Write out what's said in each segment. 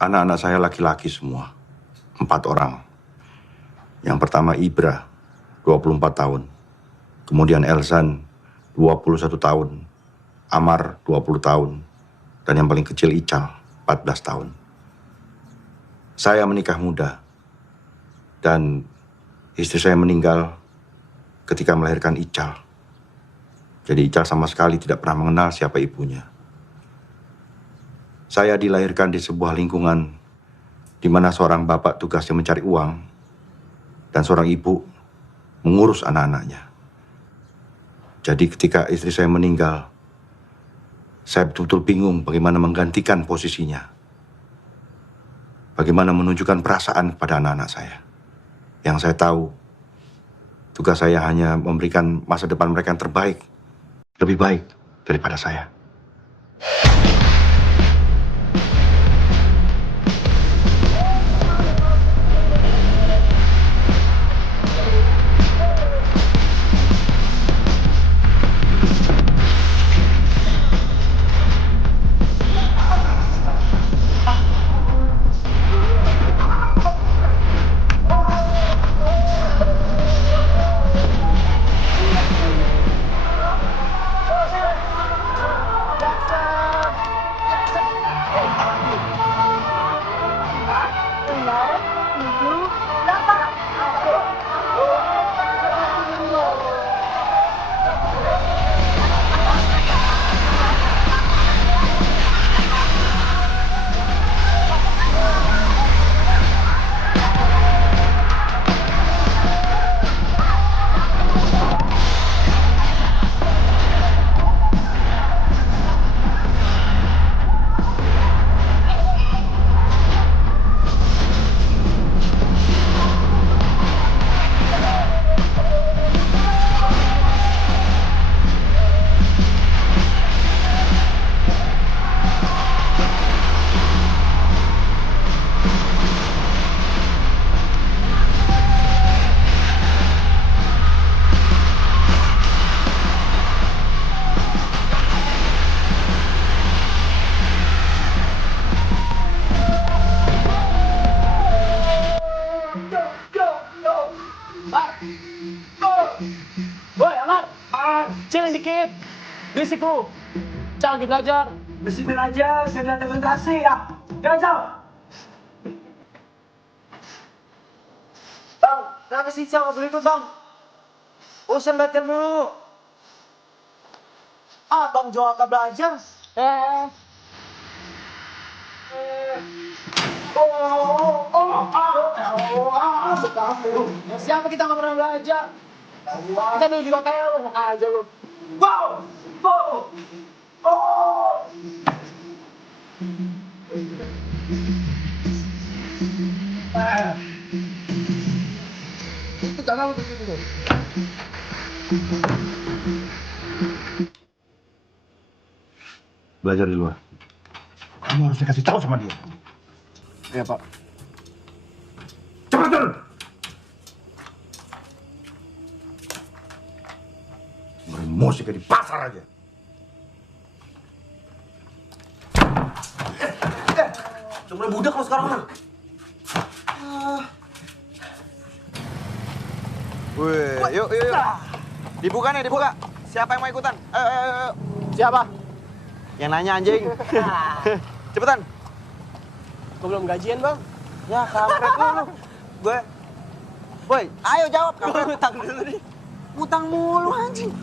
Anak-anak saya laki-laki semua. 4 orang. Yang pertama Ibra, 24 tahun. Kemudian Elsan, 21 tahun. Amar, 20 tahun. Dan yang paling kecil Ical, 14 tahun. Saya menikah muda. Dan istri saya meninggal ketika melahirkan Ical. Jadi Ical sama sekali tidak pernah mengenal siapa ibunya. Saya dilahirkan di sebuah lingkungan di mana seorang bapak tugasnya mencari uang dan seorang ibu mengurus anak-anaknya. Jadi ketika istri saya meninggal, saya betul-betul bingung bagaimana menggantikan posisinya. Bagaimana menunjukkan perasaan kepada anak-anak saya. Yang saya tahu, tugas saya hanya memberikan masa depan mereka yang terbaik. Lebih baik daripada saya. Berisik lu. Cal, lagi belajar. Bersihin aja, saya lihat demonstrasi ya. Jangan, Cal. Bang, kenapa sih Cal nggak boleh ikut, Bang? Urusan latihan dulu. Bang Jo akan belajar. Siapa kita nggak pernah belajar? Kita dulu juga kayak lu, aja lu. Wow! Oh! Oh! Itu jangan lu begitu. Belajar di luar. Kamu harus dikasih tahu sama dia. Iya, Pak. Cepat turun! Emosi kayak di pasar aja. Udah mulai budak lo sekarang, Bang. Wih, yuk. Dibuka nih, dibuka. Siapa yang mau ikutan? Ayo. Siapa? Yang nanya anjing. Cepetan. Gue belum gajian, Bang. Ya, kampret lu. Gue. Boy, ayo jawab. Kampret. Utang dulu nih. Utang mulu anjing.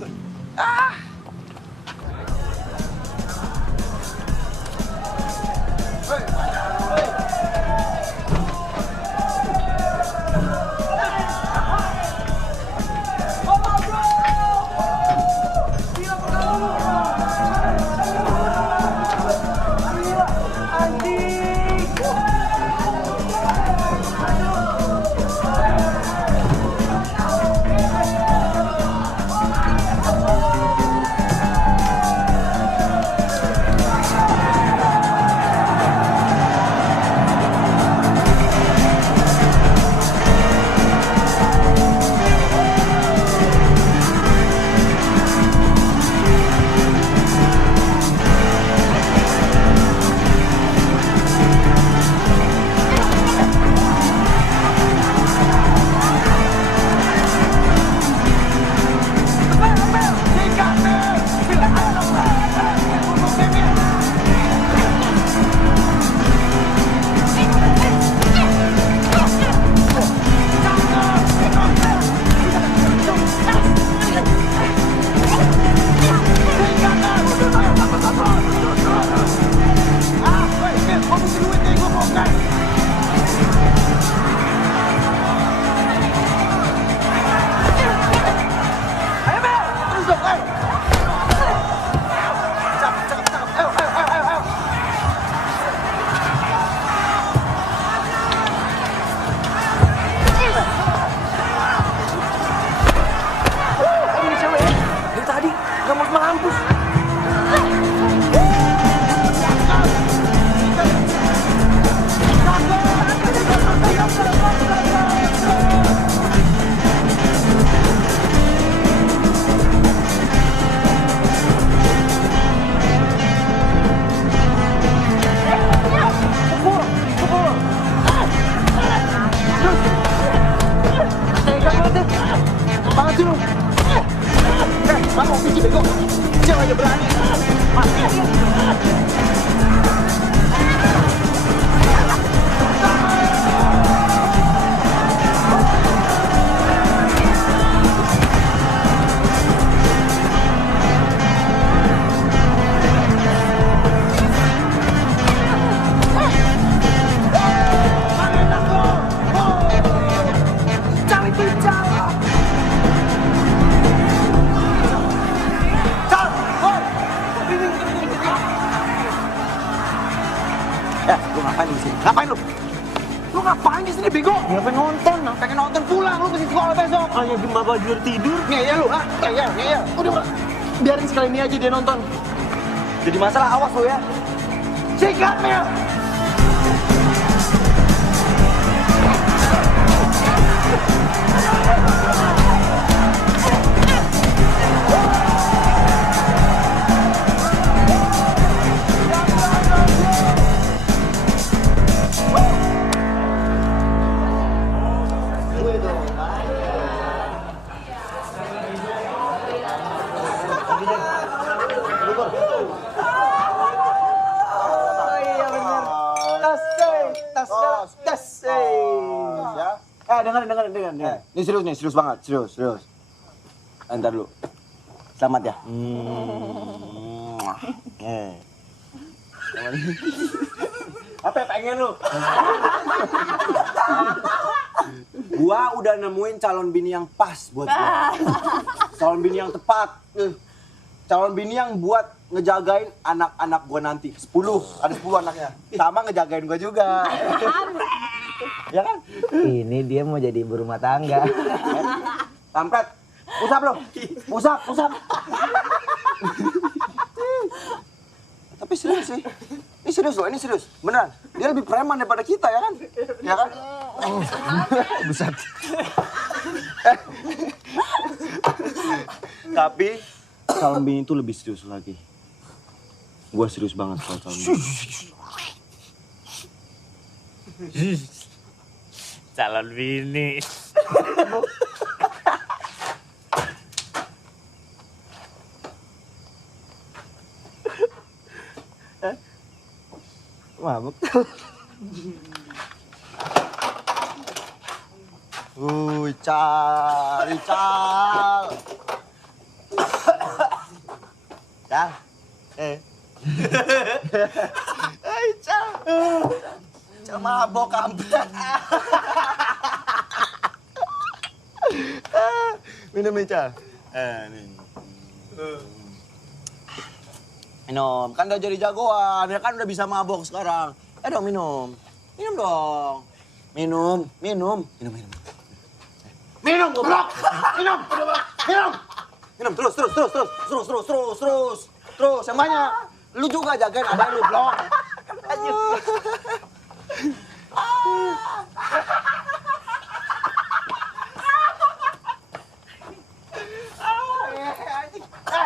lagi gue bongkar. Ayo Bel, terus dong, ayo. Cakep. Ayo. Ini cewek ya? Dari tadi nggak mau mampus. Mau bikin bego, cewek aja berani. Lu ngapain di sini? Ngapain lu? Lu ngapain di sini, bego? Ya pengen nonton. Pengen nonton pulang, lu mesti sekolah besok. Hanya di bapak jujur tidur. Ngeyel lu, ha? Ngeyel. Udah, Pak. Biarin sekali ini aja dia nonton. Jadi masalah, awas lu ya. Sikat, Mel! Tas. Dengerin. Ini serius banget, serius. Entar dulu. Selamat ya. Apa yang pengen lu? Gua udah nemuin calon bini yang pas buat gua. Calon bini yang tepat. Calon bini yang buat ngejagain anak-anak gua nanti. 10, ada 10 anaknya. Sama ngejagain gua juga. Ya kan? Ini dia mau jadi ibu rumah tangga. Kampret. Usap lo. Usap. Tapi serius sih. Ini serius. Beneran. Dia lebih preman daripada kita ya kan? Ya kan? Buset. Tapi calon bini itu lebih serius lagi. Gua serius banget soal calon bini. Calon bini. Mabuk. Cal. Cal. Cal. Cal mabok kampret. Minum nih, Cal. Nih. Minum, kan udah jadi jagoan, ya kan udah bisa mabok sekarang. Dong minum. Minum dong. Minum. Minum, goblok. Minum terus. Terus, yang banyak. Lu juga jagain ada lu, blok.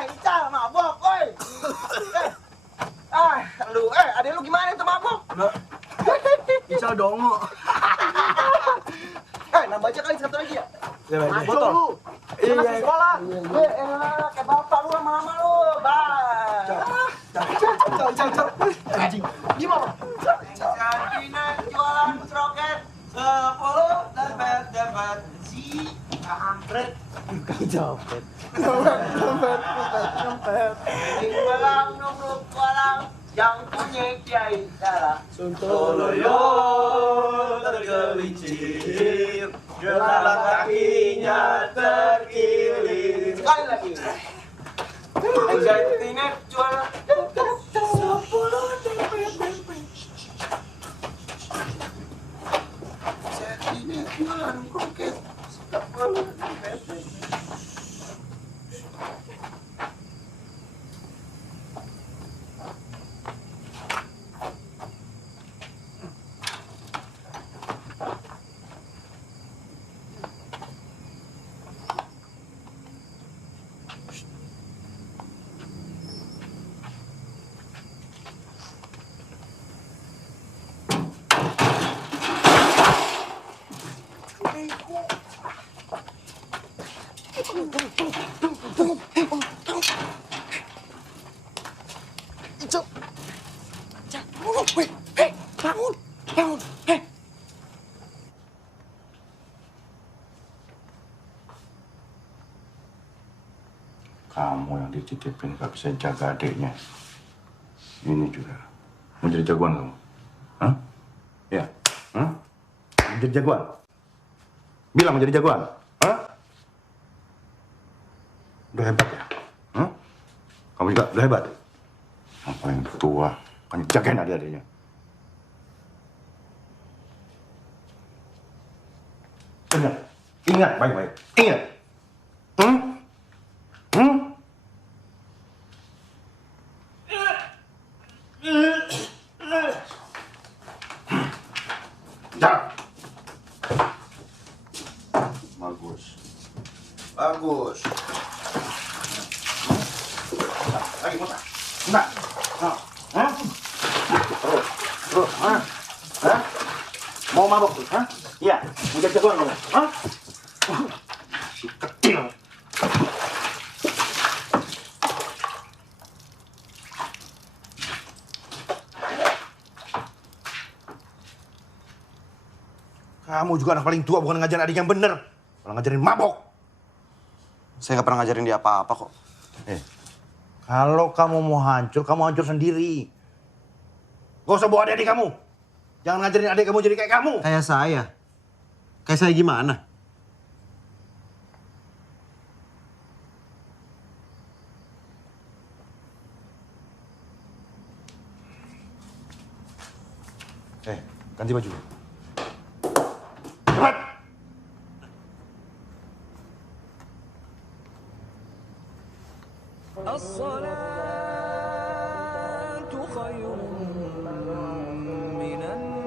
Ical mabok, oi. Adek lu gimana itu mabok? Ical dongo. Nambah aja kali satu lagi ya. Botol lu. Iya, masih sekolah. Kayak bapak lu lama-lama lu. Anjing. Gimana? Cantinan jualan seroket 10 dapat si kampret. Bukan copet. Walang nungguk walang yang punya kiai darah Sontoloyo tergelincir, gelang kakinya terkilir. Sekali lagi. Anxiety net juara 10 DP. Anxiety net juara kroket 10 DP. Kamu yang dititipin gak bisa jaga adiknya. Ini juga. Mau jadi jagoan kamu? Hah? Ya? Hah? Mau jadi jagoan? Bilang mau jadi jagoan? Hah? Udah hebat ya? Hah? Kamu juga udah hebat? Yang paling tua, kan jagain adik-adiknya. Ingat baik-baik. Ingat. Ya. Bagus. Bagus. Lagi muntah. Muntah. Hah? Terus. Terus. Hah? Hah? Mau mabok tuh? Hah? Iya. Mau jadi jagoan kamu? Hah? Si kecil. Kamu juga anak paling tua, bukan ngajarin adik yang bener. Malah ngajarin mabok. Saya nggak pernah ngajarin dia apa-apa kok. Kalau kamu mau hancur, kamu hancur sendiri. Gak usah bawa adik-adik kamu. Jangan ngajarin adik kamu jadi kayak kamu. Kayak saya? Kayak saya gimana? Ganti baju. Cepat! الصلاة خير من النوم.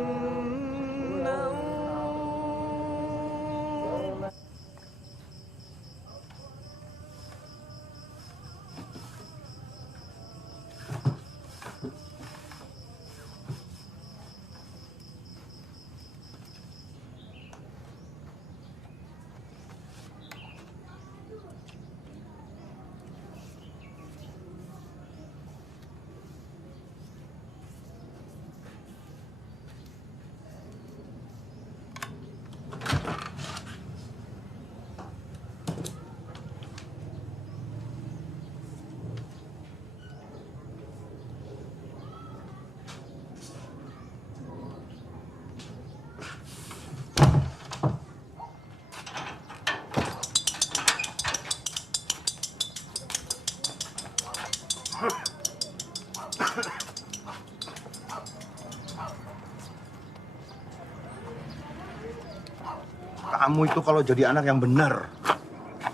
Kamu itu kalau jadi anak yang benar,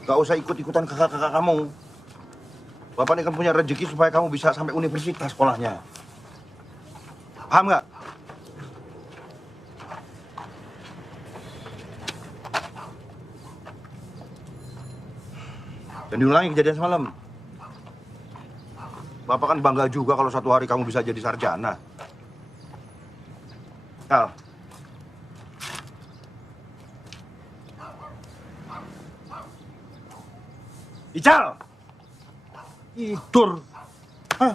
gak usah ikut-ikutan kakak-kakak kamu. Bapak ini kan punya rezeki supaya kamu bisa sampai universitas sekolahnya. Paham nggak? Dan diulangi kejadian semalam. Bapak kan bangga juga kalau satu hari kamu bisa jadi sarjana. Kal. Ical! Tidur. Hah?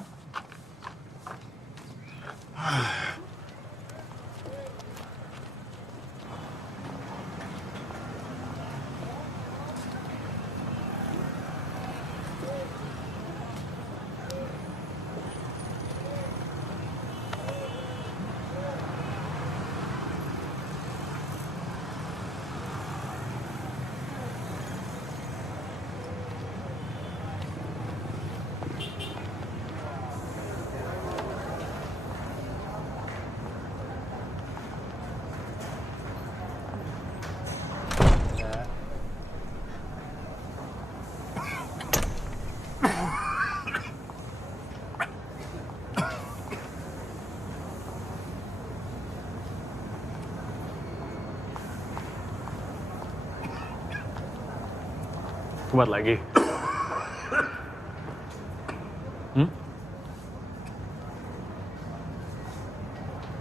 Kuat lagi.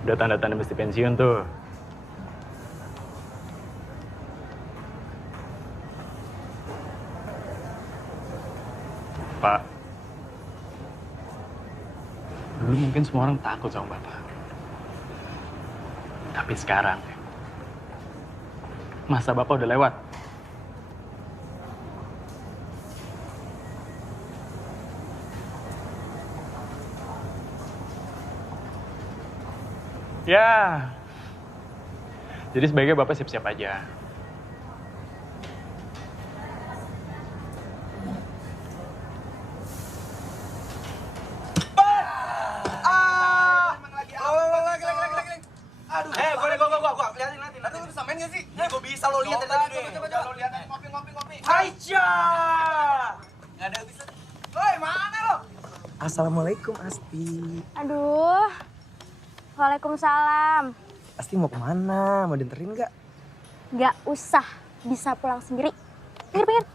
Udah tanda-tanda mesti pensiun tuh. Pak, dulu mungkin semua orang takut sama Bapak. Tapi sekarang, masa Bapak udah lewat. Ya, jadi sebaiknya Bapak siap-siap aja. Aduh, gua liatin. Aduh, lu bisa main gak sih? Ini gua bisa lo lihat dari tadi. Coba lo lihat ngopi. Haija! Enggak ada bisa. Woi, mana lo? Assalamualaikum Asti. Aduh. Waalaikumsalam. Asti mau kemana? Mau dianterin nggak? Nggak usah, bisa pulang sendiri. Pinggir.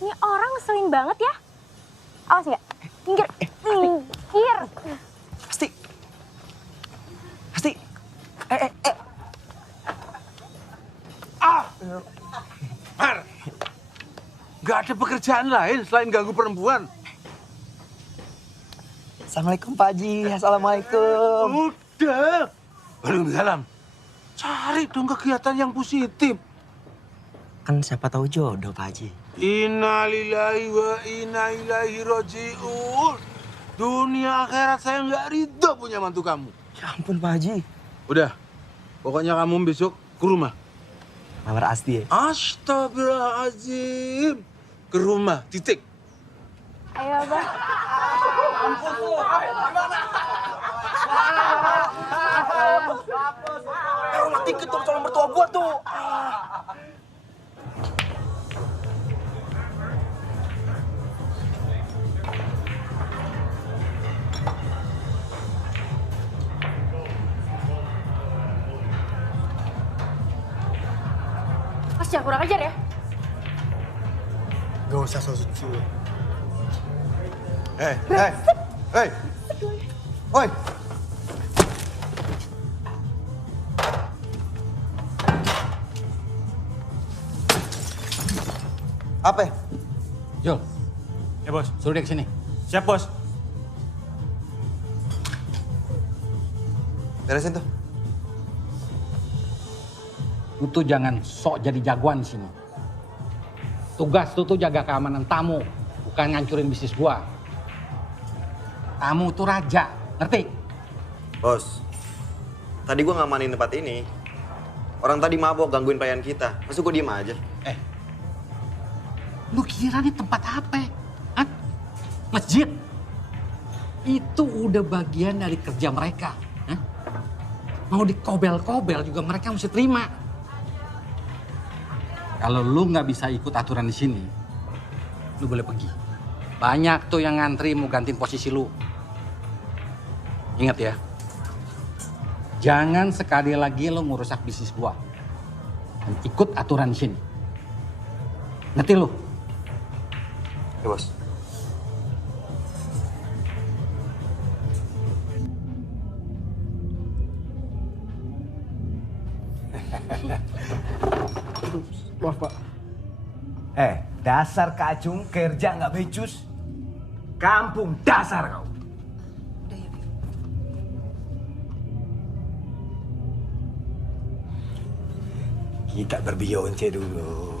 Ini orang ngeselin banget ya. Awas nggak? Pinggir. Asti. Mar, nggak ada pekerjaan lain selain ganggu perempuan. Assalamualaikum Pak Haji. Assalamualaikum. Udah. Waalaikumsalam. Cari dong kegiatan yang positif. Kan siapa tahu jodoh Pak Haji. Innalillahi wa inna ilaihi raji'un. Dunia akhirat saya nggak ridho punya mantu kamu. Ya ampun Pak Haji. Udah, pokoknya kamu besok ke rumah. Lamar Asti ya? Astagfirullahaladzim. Ke rumah, titik. Ayo, Bang. Mati ketuk calon mertua gua tuh. Mas, jangan kurang ajar ya. Gak usah so suci. Hei. Oi. Apa? Jol. Ya bos, suruh dia kesini. Siap bos. Beresin tuh. Lu tuh jangan sok jadi jagoan di sini. Tugas lu tuh jaga keamanan tamu, bukan ngancurin bisnis gua. Tamu tuh raja, ngerti? Bos, tadi gua ngamanin tempat ini. Orang tadi mabok gangguin pelayan kita. Masa gua diem aja? Lu kira ini tempat apa? Hah? Masjid? Itu udah bagian dari kerja mereka. Hah? Mau dikobel-kobel juga mereka mesti terima. Kalau lu nggak bisa ikut aturan di sini, lu boleh pergi. Banyak tuh yang ngantri mau gantiin posisi lu. Ingat ya, jangan sekali lagi lu ngerusak bisnis gua. Dan ikut aturan di sini. Ngerti lu? Ya bos. Maaf Pak. Dasar kacung kerja nggak becus. Kampung dasar kau. Kita berbionce dulu.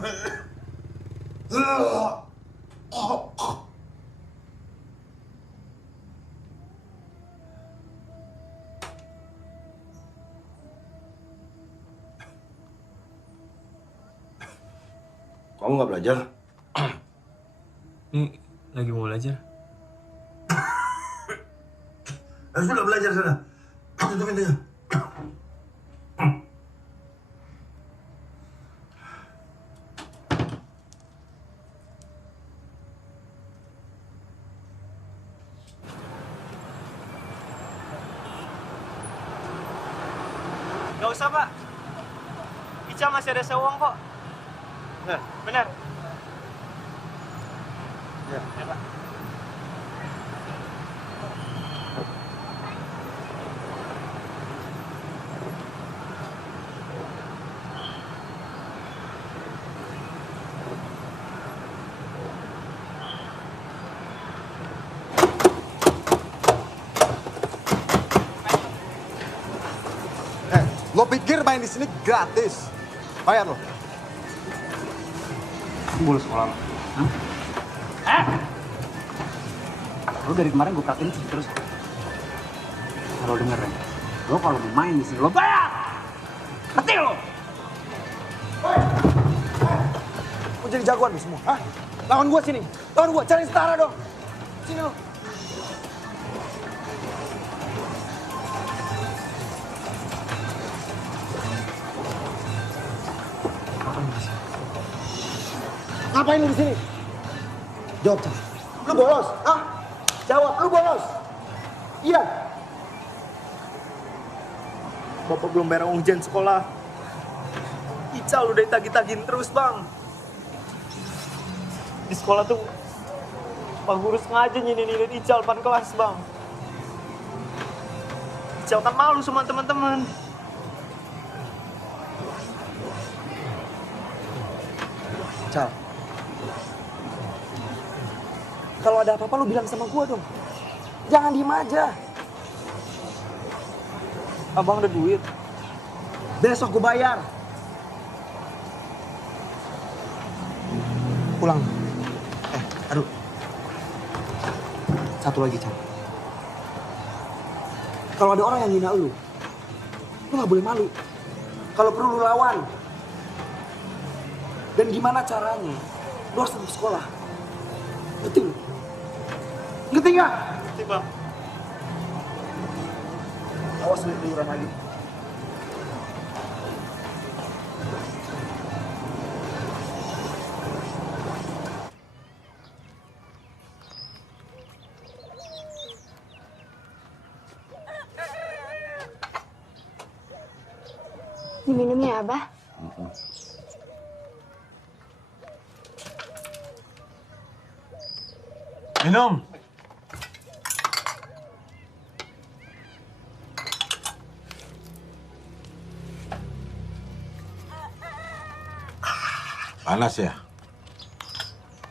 Kamu nggak belajar? Ini lagi mau belajar. Sudah belajar sana. Tutup pintunya. Gak usah, Pak. Ica masih ada sewong kok. Benar. Ya, Pak. Lo pikir main di sini gratis? Bayar lo. Boleh sekolah lo. Lo dari kemarin gue perhatiin terus. Kalau denger ya, lo kalau mau main di sini lo bayar. Ngerti lo? Lo jadi jagoan lo semua, hah? Lawan gua sini. Lawan gua, cari setara dong. Sini lo. Ngapain lu di sini? Jawab, Cak. Lu bolos, ah? Jawab, lu bolos. Iya. Bapak belum bayar ujian sekolah. Ical udah ditagih-tagihin terus, Bang. Di sekolah tuh Pak Guru sengaja nyinir Ical depan kelas, Bang. Ical kan malu sama teman-teman. Cal. Kalau ada apa-apa lu bilang sama gua dong. Jangan diem aja. Abang ada duit. Besok gua bayar. Pulang. Aduh. Satu lagi, Cal. Kalau ada orang yang hina lu gak boleh malu. Kalau perlu lu lawan. Dan gimana caranya? Lu harus tetap sekolah. Ngerti lu? Ngerti nggak? Ngerti, Bang. Awas lu liuran lagi. Diminum ya, Abah? Minum. Panas ya?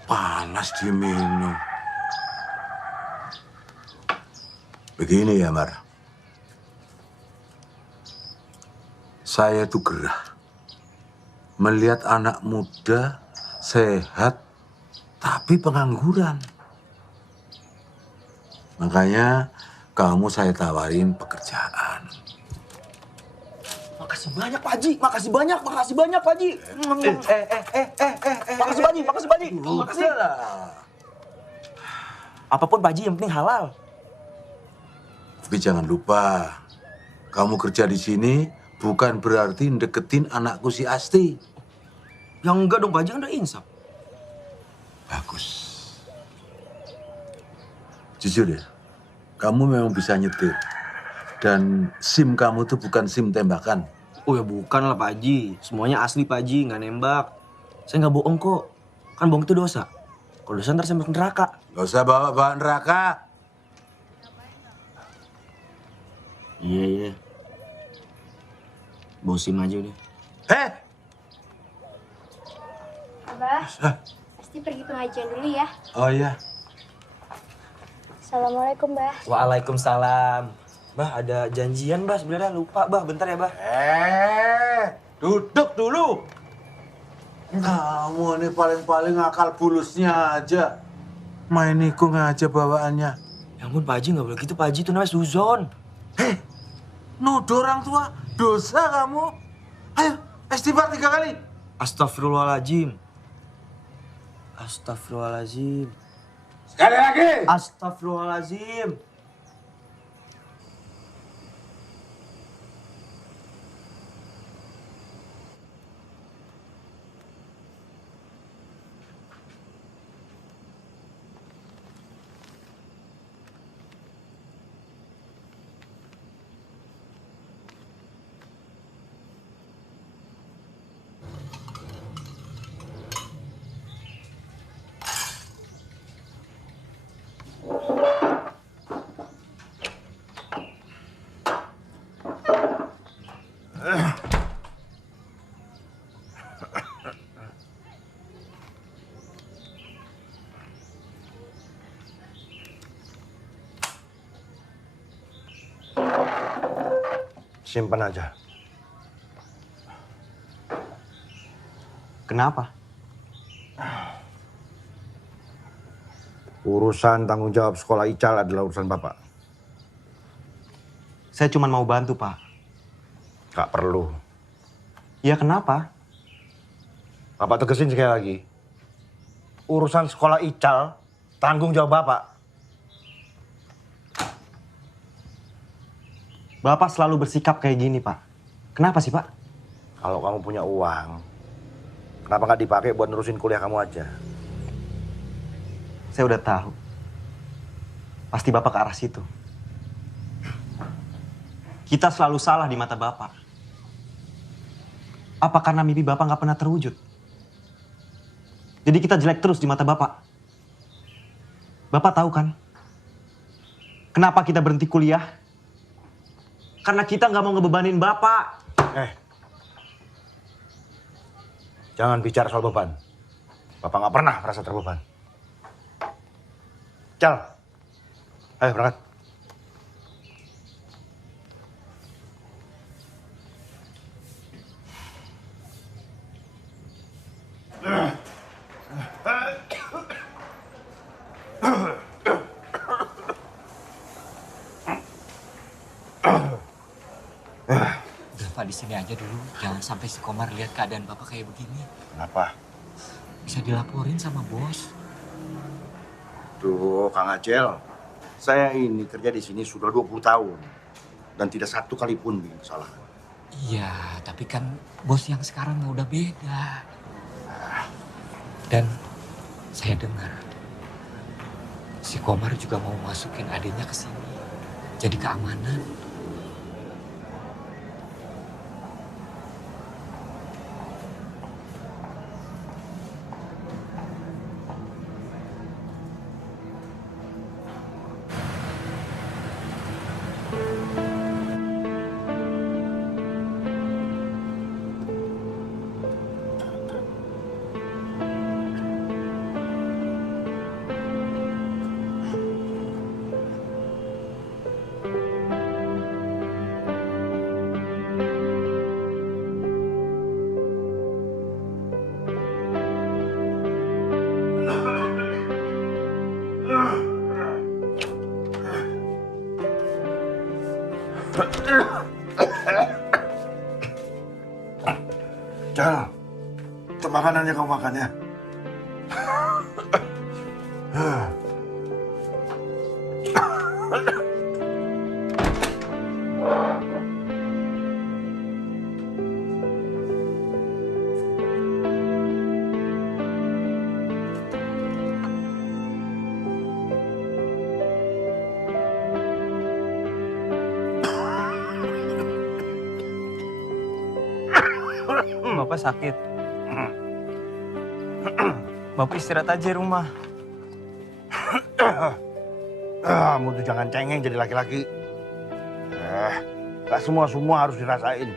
Panas diminum. Begini ya, Mar. Saya tuh gerah melihat anak muda sehat tapi pengangguran. Makanya kamu saya tawarin pekerjaan. Makasih banyak, Pak Haji. Makasih banyak, Pak Haji. Makasih, Pak Haji. Makasih. Apapun, Pak Haji, yang penting halal. Tapi jangan lupa, kamu kerja di sini bukan berarti deketin anakku si Asti. Ya enggak dong, Pak Haji, kan udah insaf. Bagus. Jujur ya, kamu memang bisa nyetir. Dan SIM kamu tuh bukan SIM tembakan. Oh ya bukan lah, Pak Haji. Semuanya asli, Pak Haji, nggak nembak. Saya nggak bohong kok. Kan bohong itu dosa. Kalau dosa ntar saya masuk neraka. Gak usah bawa-bawa neraka. Iya. Bawa SIM aja udah. Abah, pasti pergi pengajian dulu ya. Oh iya. Assalamualaikum, Bah. Waalaikumsalam. Bah, ada janjian, Bah. Sebenarnya lupa, Bah. Bentar ya, Bah. Duduk dulu. Kamu ini paling-paling akal bulusnya aja. Main nikung aja bawaannya. Ya ampun Pak Haji, nggak boleh gitu Pak Haji, itu namanya suzon. Hei, nuduh orang tua, dosa kamu. Ayo, istighfar 3 kali. Astagfirullahaladzim. Astagfirullahaladzim. Sekali lagi. Astagfirullahaladzim. Simpan aja. Kenapa? Urusan tanggung jawab sekolah Ical adalah urusan Bapak. Saya cuma mau bantu, Pak. Gak perlu. Ya kenapa? Bapak tegesin sekali lagi. Urusan sekolah Ical, tanggung jawab Bapak. Bapak selalu bersikap kayak gini, Pak. Kenapa sih, Pak? Kalau kamu punya uang, kenapa nggak dipakai buat nerusin kuliah kamu aja? Saya udah tahu. Pasti Bapak ke arah situ. Kita selalu salah di mata Bapak. Apa karena mimpi Bapak nggak pernah terwujud? Jadi kita jelek terus di mata Bapak. Bapak tahu kan? Kenapa kita berhenti kuliah? Karena kita nggak mau ngebebanin Bapak. Jangan bicara soal beban. Bapak nggak pernah merasa terbeban. Cal, ayo berangkat. Udah Pak, di sini aja dulu. Jangan sampai si Komar lihat keadaan Bapak kayak begini. Kenapa? Bisa dilaporin sama bos. Tuh, Kang Acel. Saya ini kerja di sini sudah 20 tahun. Dan tidak satu kali pun bikin kesalahan. Iya, tapi kan bos yang sekarang udah beda. Dan saya dengar si Komar juga mau masukin adiknya ke sini. Jadi keamanan. Cal, itu makanannya kamu makannya. Bapak sakit. Bapak istirahat aja di rumah. Kamu tuh jangan cengeng jadi laki-laki. Gak semua harus dirasain.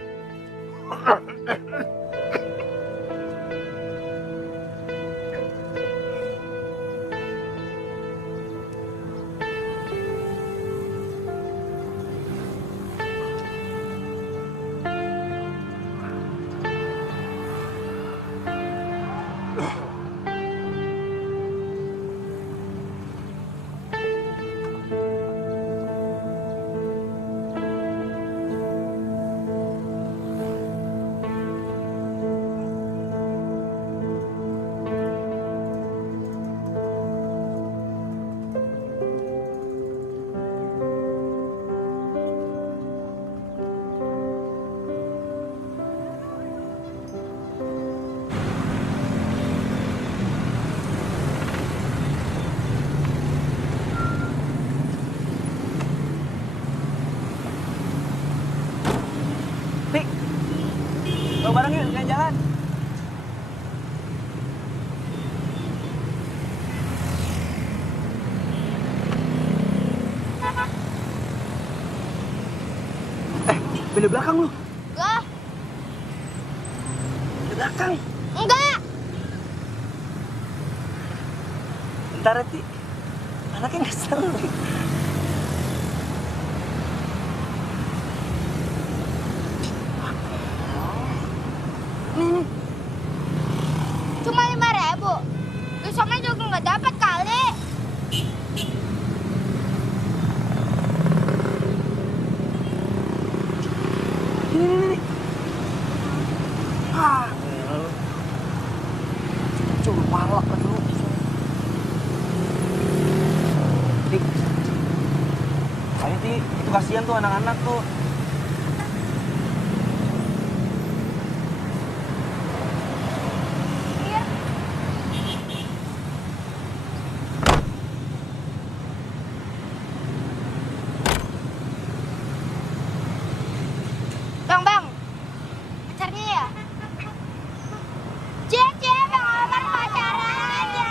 Pindah belakang lu. Enggak. Pindah belakang. Enggak. Bentar ya, Ti. Anaknya ngesel nih. Nih. Cuma 5.000. Besoknya juga nggak dapat kali. Ini. Ah. Coba palak lagi lu. Ti. Ayo, Ti. Itu kasihan tuh anak-anak tuh. Iya. Bang. Pacarnya ya? Cie, Bang Omar pacaran ya.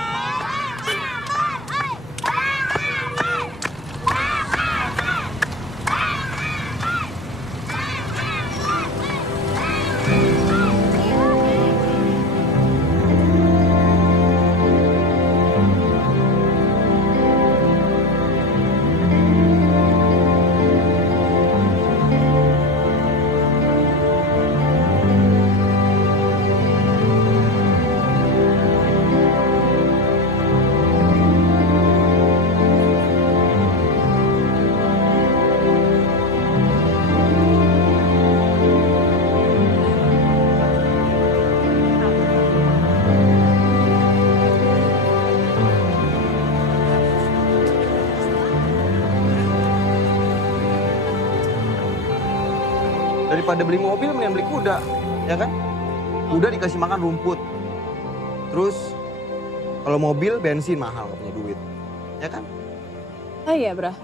Daripada beli mobil, mending beli kuda, ya kan? Kuda dikasih makan rumput. Terus, kalau mobil, bensin mahal, nggak punya duit. Ya kan? Oh iya, Bra.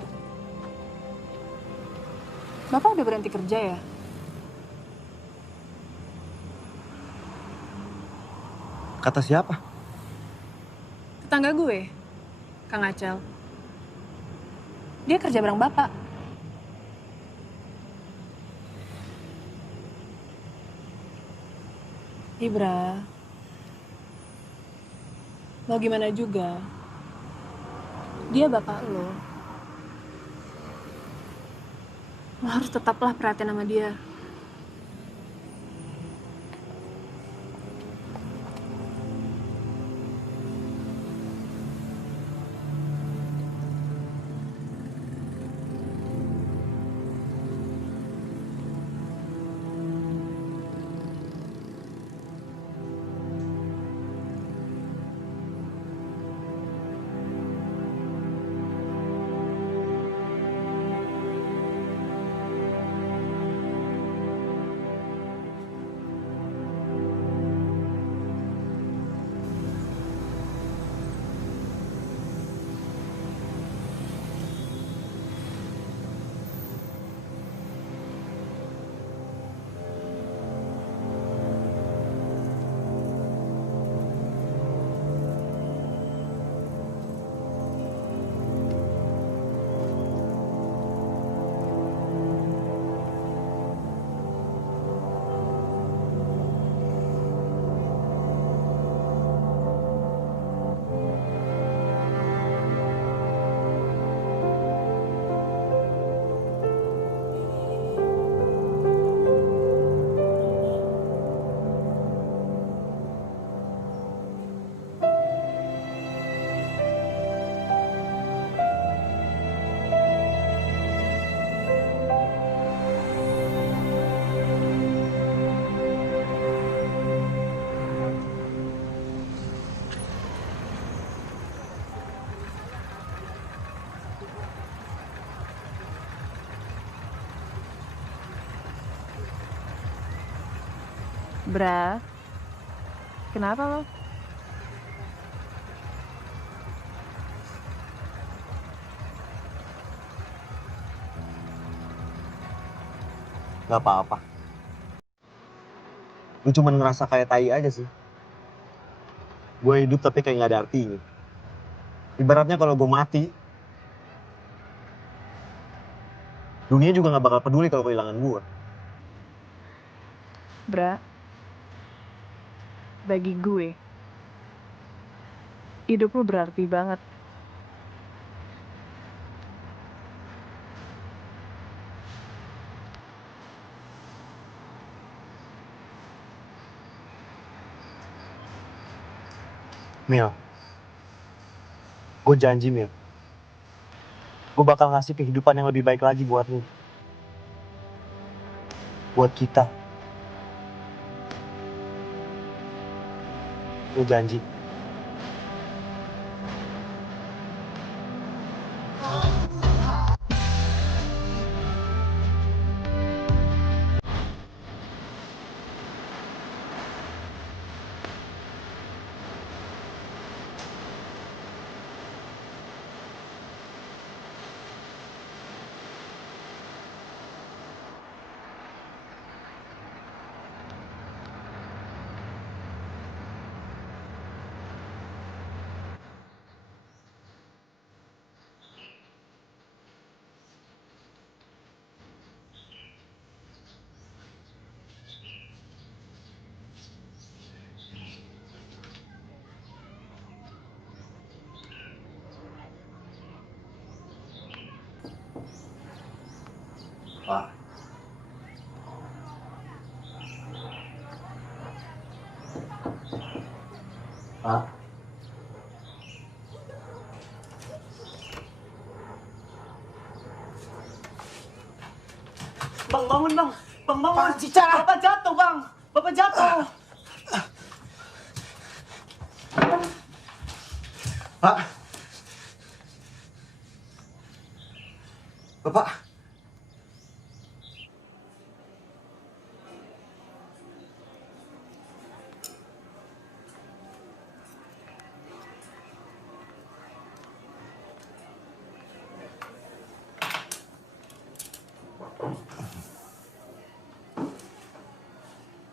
Bapak udah berhenti kerja ya? Kata siapa? Tetangga gue, Kang Acel. Dia kerja bareng Bapak. Ibra, mau gimana juga, dia bapak lo. Lo harus tetaplah perhatian sama dia. Bra, kenapa lo? Gak apa-apa. Gue cuma ngerasa kayak tai aja sih. Gue hidup tapi kayak gak ada artinya. Ibaratnya kalau gue mati, dunia juga gak bakal peduli kalau kehilangan gue. Bra, bagi gue, hidup lu berarti banget. Mil, gue janji Mil, gue bakal ngasih kehidupan yang lebih baik lagi buat lu. Buat kita. Gue janji. Pak. Pak. Bang, bangun bang. Bang, bangun. Cica. Bapak jatuh bang. Bapak jatuh. Pak. Bapak.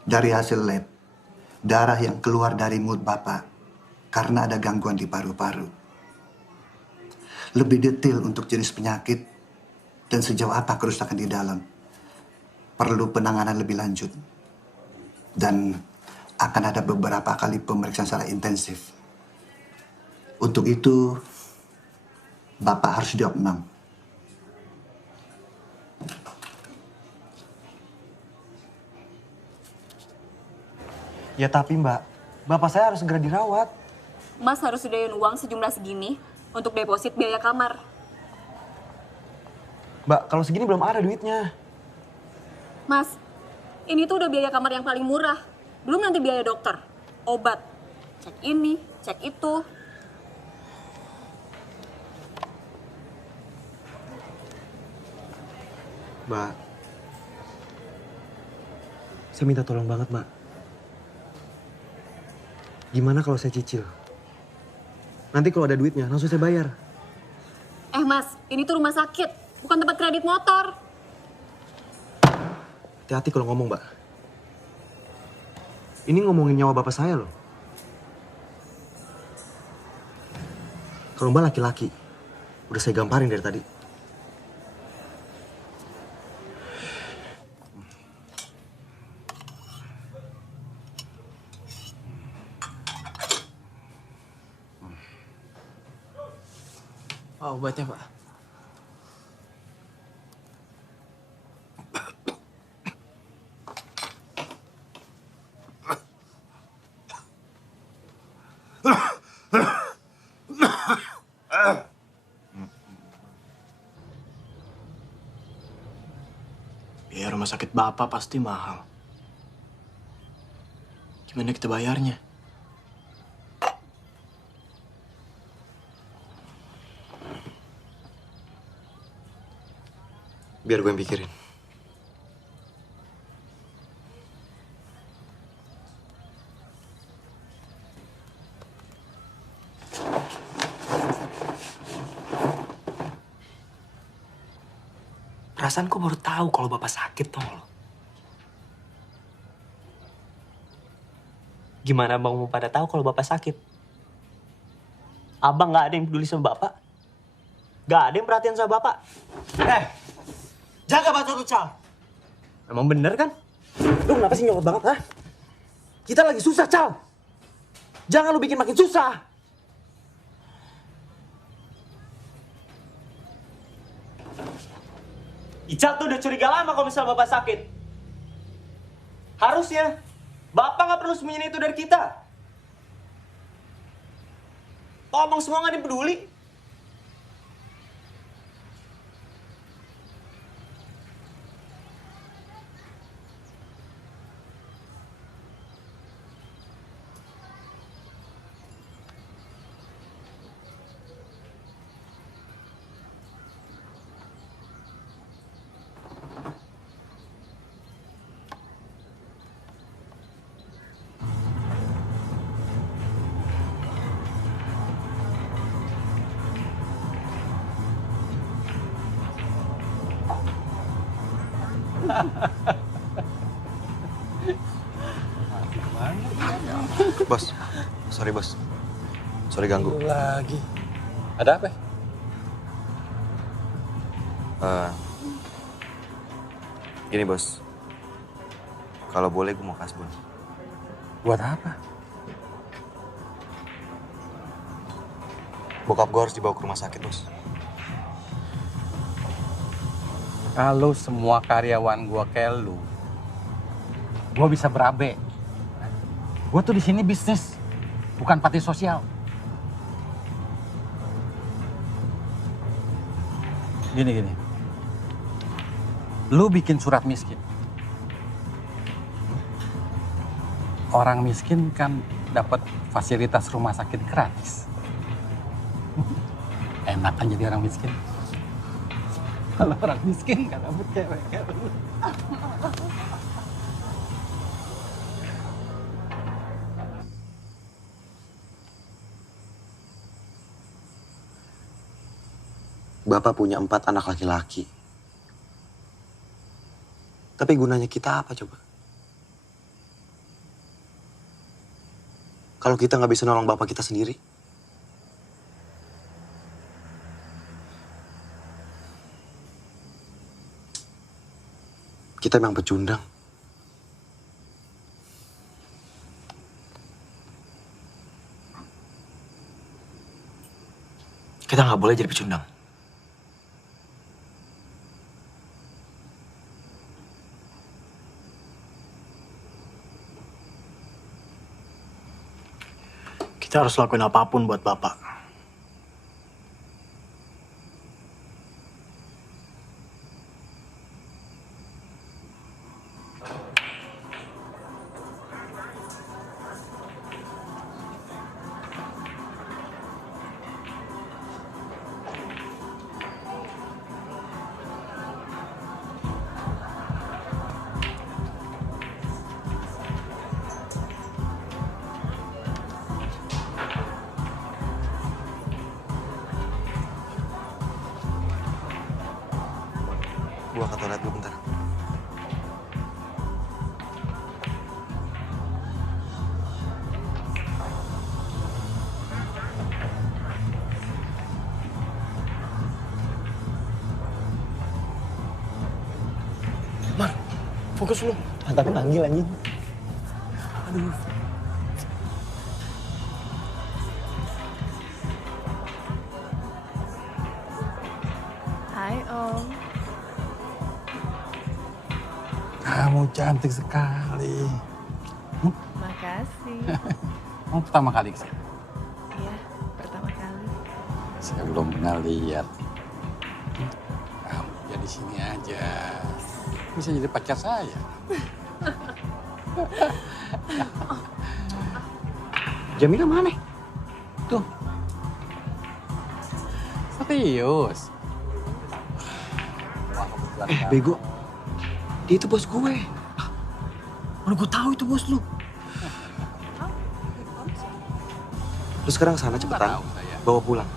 Dari hasil lab, darah yang keluar dari mulut Bapak karena ada gangguan di paru-paru. Lebih detail untuk jenis penyakit dan sejauh apa kerusakan di dalam perlu penanganan lebih lanjut. Dan akan ada beberapa kali pemeriksaan secara intensif. Untuk itu, Bapak harus diopnam. Ya tapi Mbak, Bapak saya harus segera dirawat. Mas harus sediain uang sejumlah segini untuk deposit biaya kamar. Mbak, kalau segini belum ada duitnya. Mas, ini tuh udah biaya kamar yang paling murah. Belum nanti biaya dokter, obat, cek ini, cek itu. Mbak, saya minta tolong banget, Mbak. Gimana kalau saya cicil? Nanti kalau ada duitnya, langsung saya bayar. Mas, ini tuh rumah sakit, bukan tempat kredit motor. Hati-hati kalau ngomong, Mbak. Ini ngomongin nyawa bapak saya loh. Kalau Mbak laki-laki, udah saya gamparin dari tadi. Oh, obatnya, Pak. Biaya rumah sakit Bapak pasti mahal. Gimana kita bayarnya? Biar gue yang pikirin. Perasaan kok baru tahu kalau Bapak sakit, tau lo. Gimana Bang mau pada tahu kalau Bapak sakit? Abang nggak ada yang peduli sama Bapak? Nggak ada yang perhatian sama Bapak? Jaga batu tuh, Cal. Emang bener kan? Lu kenapa sih nyolot banget, ha? Kita lagi susah, Cal. Jangan lu bikin makin susah. Ical tuh udah curiga lama kalau misalnya Bapak sakit. Harusnya Bapak nggak perlu sembunyiin itu dari kita. Ngomong semua nggak dipeduli. Bos, sorry bos. Sorry ganggu. Lagi. Ada apa? Gini bos. Kalau boleh gue mau kasbon. Buat apa? Bokap gue harus dibawa ke rumah sakit bos. Kalau semua karyawan gua kayak lu, gua bisa berabe. Gua tuh di sini bisnis, bukan panti sosial. Gini. Lu bikin surat miskin. Orang miskin kan dapat fasilitas rumah sakit gratis. Enak kan jadi orang miskin. Kalau orang miskin gak dapet cewek kayak lu. Bapak punya 4 anak laki-laki. Tapi gunanya kita apa coba? Kalau kita nggak bisa nolong bapak kita sendiri? Kita memang pecundang. Kita nggak boleh jadi pecundang. Kita harus lakuin apapun buat Bapak. Gua ke toilet dulu bentar. Mar, fokus lu. Tapi manggil anjing. Aduh. Hai Om. Kamu cantik sekali. Makasih. Kamu pertama kali kesini? Iya, pertama kali. Saya belum pernah lihat. Kamu jadi sini aja. Bisa jadi pacar saya. Jamila mana? Tuh. Serius. Bego. Dia itu bos gue. Mana gue tahu itu bos lu. Lu sekarang sana cepetan. Bawa pulang.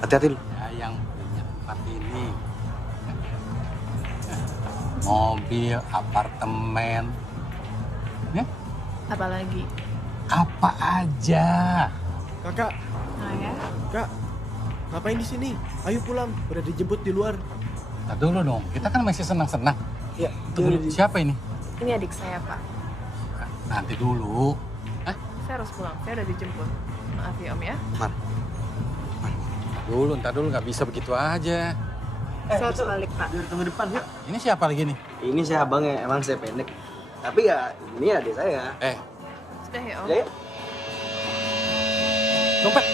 Hati-hati lu. Ya, yang punya tempat ini. Mobil, apartemen. Ya? Apalagi? Apa aja. Kakak. Nah ya. Kak, ngapain di sini? Ayo pulang, udah dijemput di luar. Nah, dulu dong, kita kan masih senang-senang. Ya, Tunggu, siapa ini? Ini adik saya, Pak. Nanti dulu. Saya harus pulang, saya udah dijemput. Maaf ya Om ya. Ntar dulu, nggak bisa begitu aja. Saya harus balik, Pak. Biar tunggu depan, yuk. Ini siapa lagi nih? Ini saya abangnya, emang saya pendek. Tapi ya, ini adik saya. Sudah ya Om. Ya, ya. Dompet!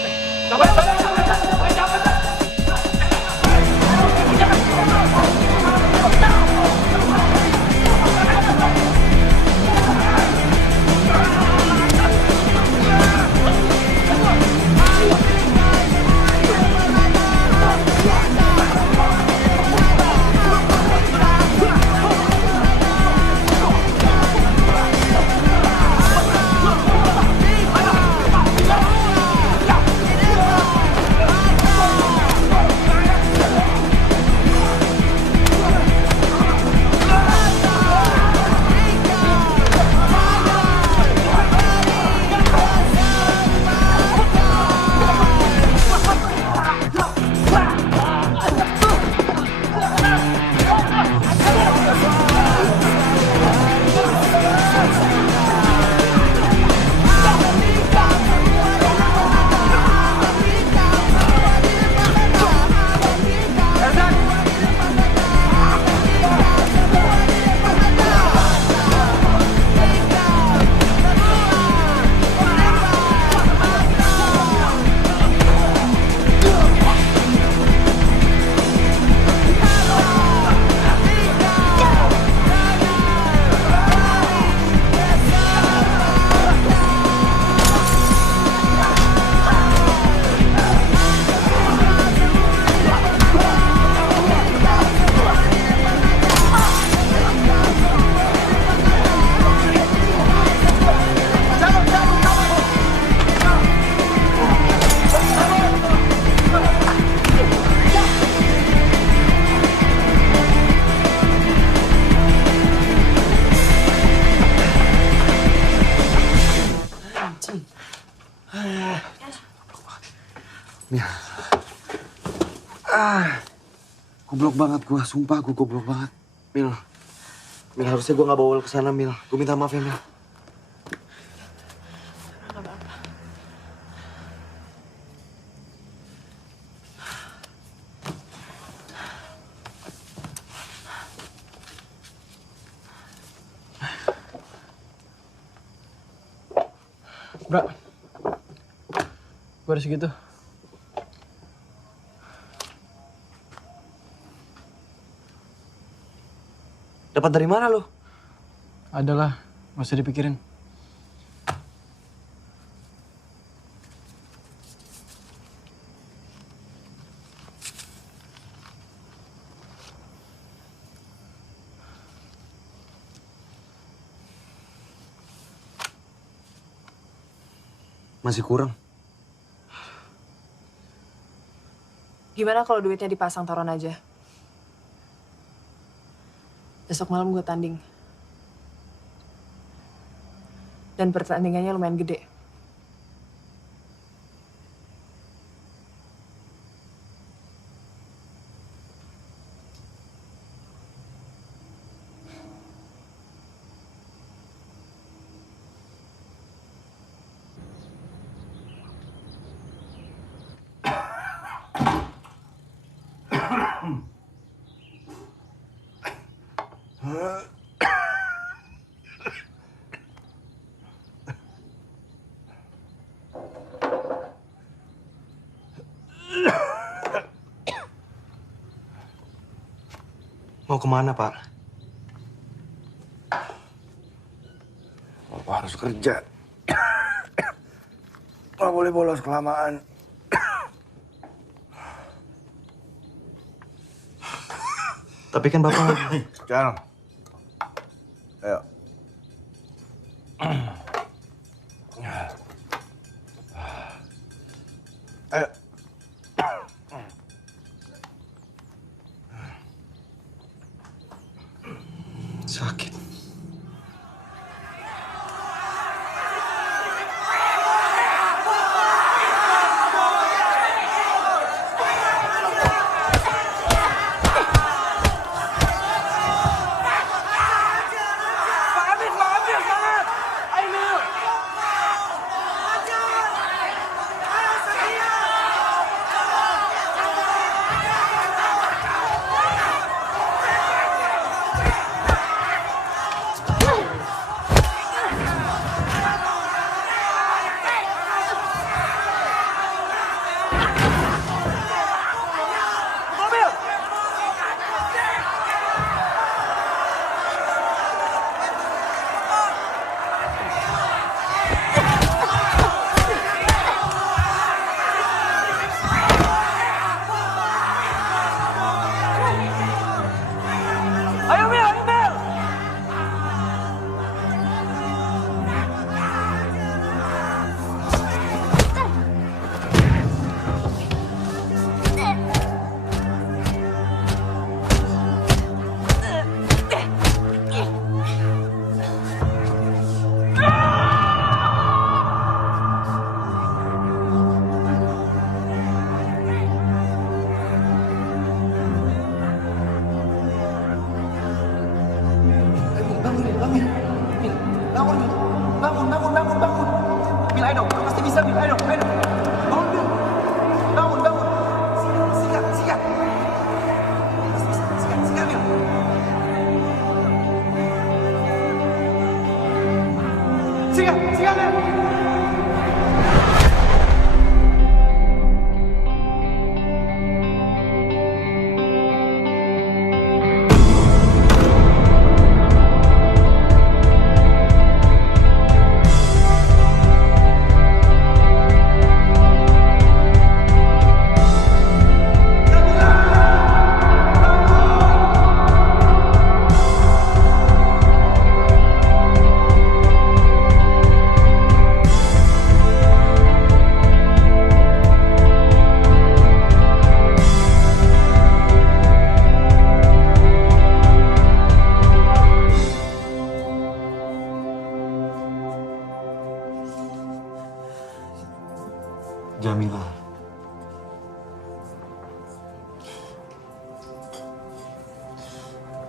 Goblok banget gua, sumpah gua goblok banget. Mil, harusnya gua nggak bawa ke sana, Mil. Gua minta maaf ya, Mil. Bra, gua ada segitu. Dapat dari mana lo? Adalah, nggak usah dipikirin. Masih kurang. Gimana kalau duitnya dipasang taruhan aja? Besok malam gue tanding. Dan pertandingannya lumayan gede. Mau kemana, Pak? Bapak harus kerja. Nggak boleh bolos kelamaan. Tapi kan Bapak... Cal. Ayo. Ayo. Sakit.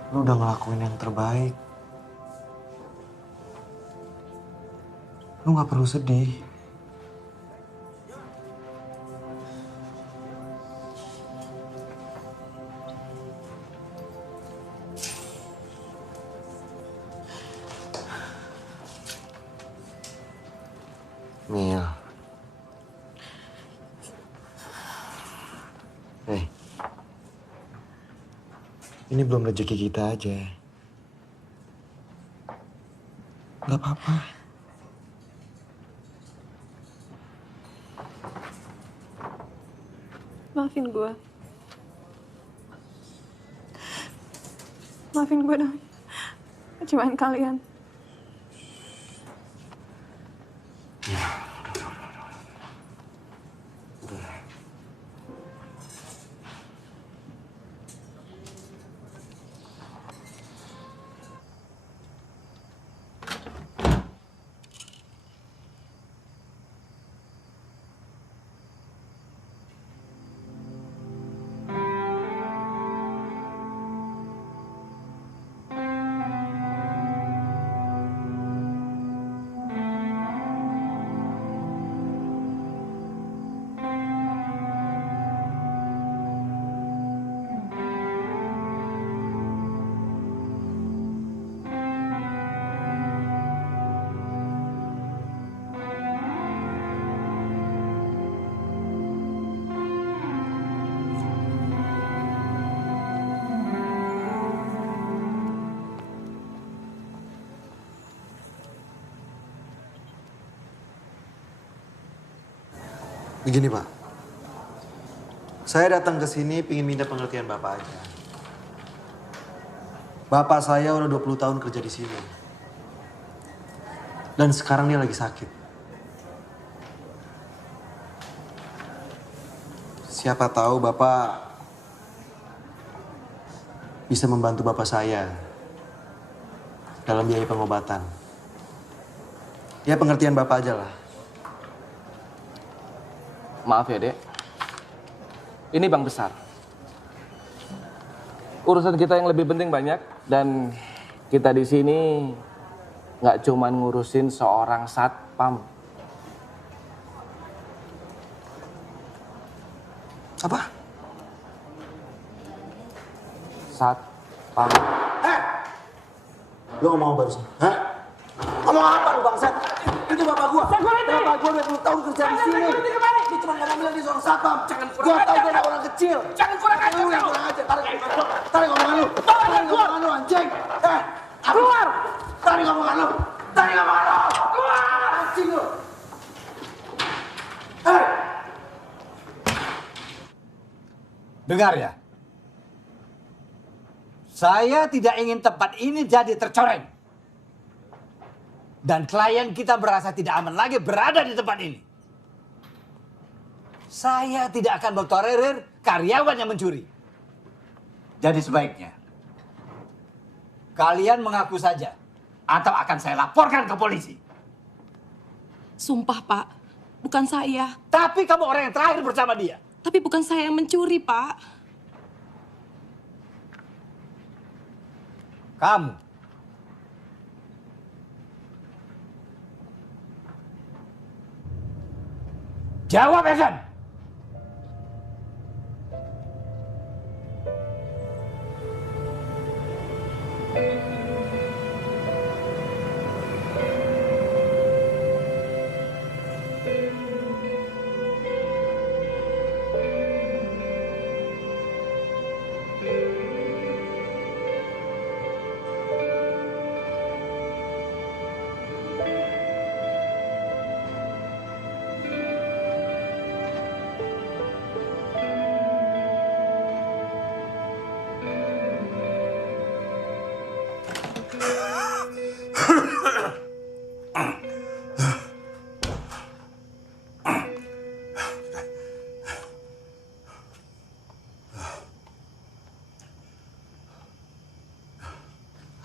Lu udah ngelakuin yang terbaik. Lu gak perlu sedih. Mil. Ini belum rezeki kita aja. Gak apa-apa. Maafin gue. Maafin gue dong. Kecewaan kalian. Begini Pak, saya datang ke sini ingin minta pengertian Bapak aja. Bapak saya udah 20 tahun kerja di sini. Dan sekarang dia lagi sakit. Siapa tahu Bapak bisa membantu Bapak saya dalam biaya pengobatan. Ya pengertian Bapak aja lah. Maaf ya, Dek. Ini bank besar. Urusan kita yang lebih penting banyak dan kita di sini nggak cuman ngurusin seorang satpam. Apa? Satpam. Lu ngomong apa barusan? Hah? Ngomong apa lu bangsat? Itu bapak gua. Bapak gua 20 tahun kerja di sini. Dia cuma ngomong bilang dia seorang satpam. Gua tahu dia anak orang kecil. Jangan kurang ajar. Lu yang kurang ajar. Tarik omongan lu. Tarik omongan lu anjing. Keluar. Tarik omongan lu. Tarik omongan lu. Keluar. Anjing lu. Dengar ya. Saya tidak ingin tempat ini jadi tercoreng. Dan klien kita merasa tidak aman lagi berada di tempat ini. Saya tidak akan bertolerir karyawan yang mencuri. Jadi sebaiknya kalian mengaku saja atau akan saya laporkan ke polisi. Sumpah, Pak. Bukan saya. Tapi kamu orang yang terakhir bersama dia. Tapi bukan saya yang mencuri, Pak. Kamu. Jawab, Egan.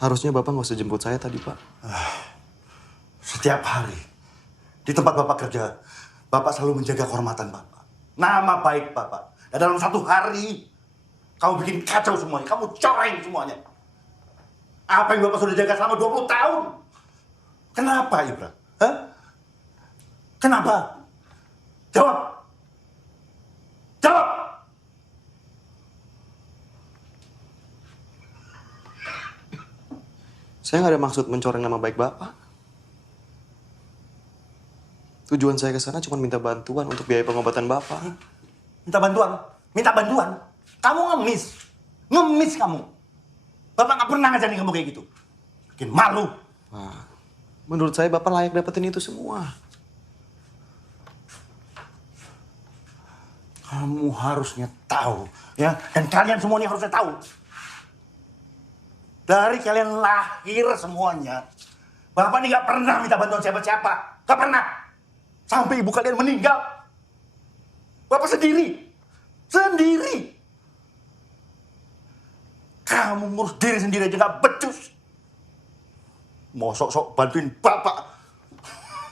Harusnya Bapak nggak usah jemput saya tadi, Pak. Setiap hari, di tempat Bapak kerja, Bapak selalu menjaga kehormatan Bapak. Nama baik Bapak. Dan dalam satu hari, kamu bikin kacau semuanya. Kamu coreng semuanya. Apa yang Bapak sudah jaga selama 20 tahun? Kenapa, Ibra? Hah? Kenapa? Jawab! Jawab! Saya nggak ada maksud mencoreng nama baik Bapak. Tujuan saya ke sana cuma minta bantuan untuk biaya pengobatan Bapak. Minta bantuan? Minta bantuan? Kamu ngemis. Ngemis kamu. Bapak nggak pernah ngajarin kamu kayak gitu. Bikin malu. Nah, menurut saya Bapak layak dapetin itu semua. Kamu harusnya tahu, ya. Dan kalian semuanya harusnya tahu. Dari kalian lahir semuanya, Bapak ini nggak pernah minta bantuan siapa-siapa. Nggak pernah. Sampai ibu kalian meninggal. Bapak sendiri. Sendiri. Kamu ngurus diri sendiri aja nggak becus. Mau sok-sok bantuin Bapak.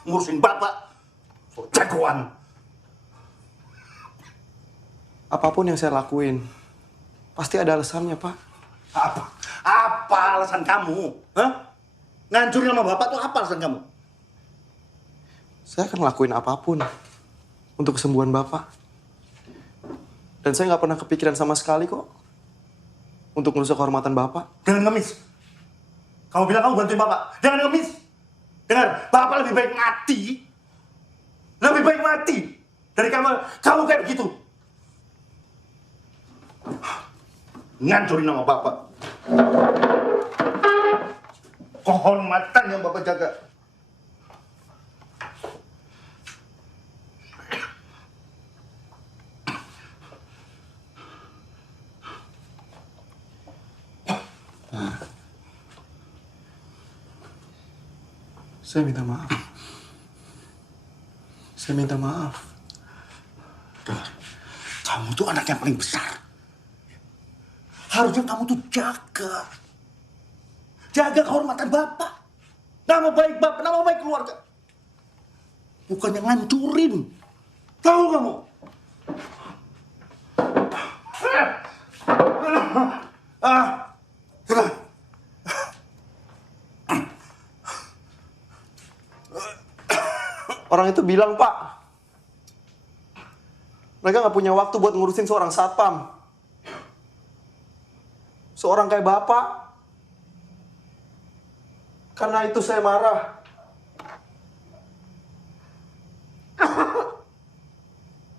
Ngurusin Bapak. Sok jagoan. Apapun yang saya lakuin, pasti ada alasannya, Pak. Apa? Apa alasan kamu? Hah? Ngancurin nama Bapak tuh apa alasan kamu? Saya akan lakuin apapun untuk kesembuhan Bapak. Dan saya nggak pernah kepikiran sama sekali kok untuk merusak kehormatan Bapak. Jangan ngemis. Kamu bilang kamu bantuin Bapak. Jangan ngemis. Dengar, Bapak lebih baik mati. Lebih baik mati dari kamu kayak begitu. Ngancurin nama Bapak. Kehormatan yang Bapak jaga. Saya minta maaf. Saya minta maaf. Kamu tuh anak yang paling besar. Harusnya kamu tuh jaga. Jaga kehormatan Bapak. Nama baik Bapak, nama baik keluarga. Bukannya ngancurin. Tahu kamu? Sudah. Orang itu bilang, Pak, mereka nggak punya waktu buat ngurusin seorang satpam. Seorang kayak Bapak. Karena itu saya marah.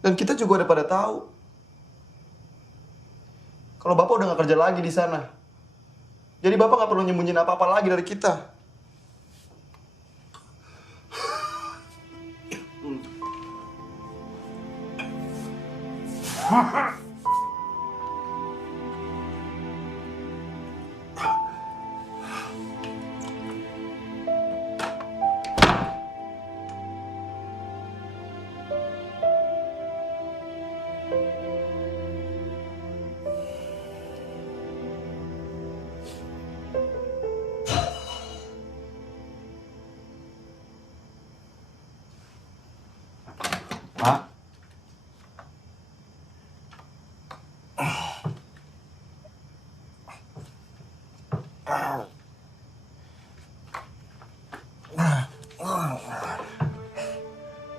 Dan kita juga udah pada tahu kalau Bapak udah nggak kerja lagi di sana. Jadi Bapak nggak perlu nyembunyiin apa-apa lagi dari kita. Pak.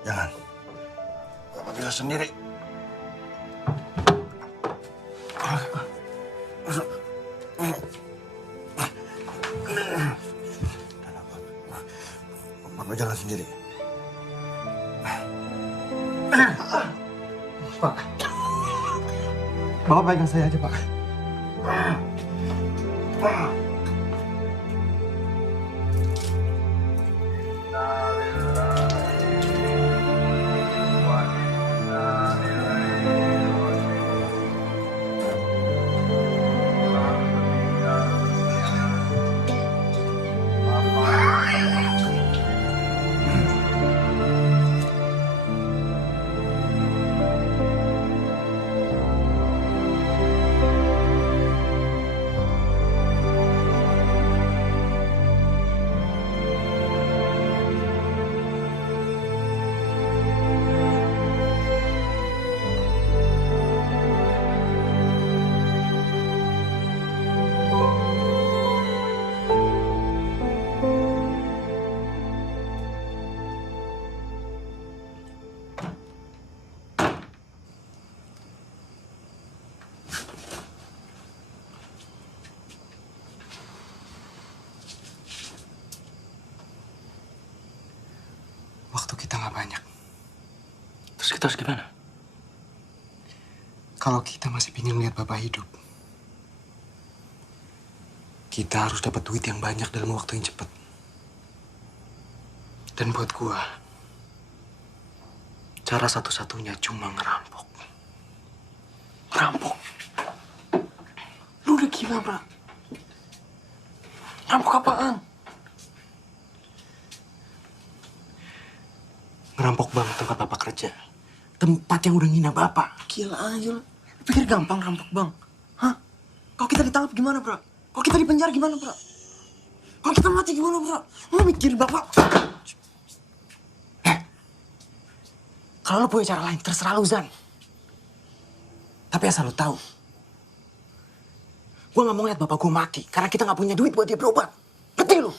Jangan. Bapak bisa sendiri. Bapak jalan sendiri. Pak. Bapak pegang saya aja, Pak. Kita harus gimana? Kalau kita masih ingin melihat Bapak hidup, kita harus dapat duit yang banyak dalam waktu yang cepat. Dan buat gua, cara satu-satunya cuma ngerampok. Ngerampok? Lu udah gila, bro. Ngerampok apaan? Ngerampok bank tempat Bapak kerja. Tempat yang udah ngina Bapak. Gila aja lu. Pikir gampang rampok bang? Hah? Kalau kita ditangkap gimana, bro? Kalau kita dipenjara gimana, bro? Kalau kita mati gimana, bro? Lu mikir Bapak? Kalau lu punya cara lain, terserah lu, Zan. Tapi asal lu tahu, gue gak mau lihat bapak gue mati karena kita gak punya duit buat dia berobat. Ngerti lu?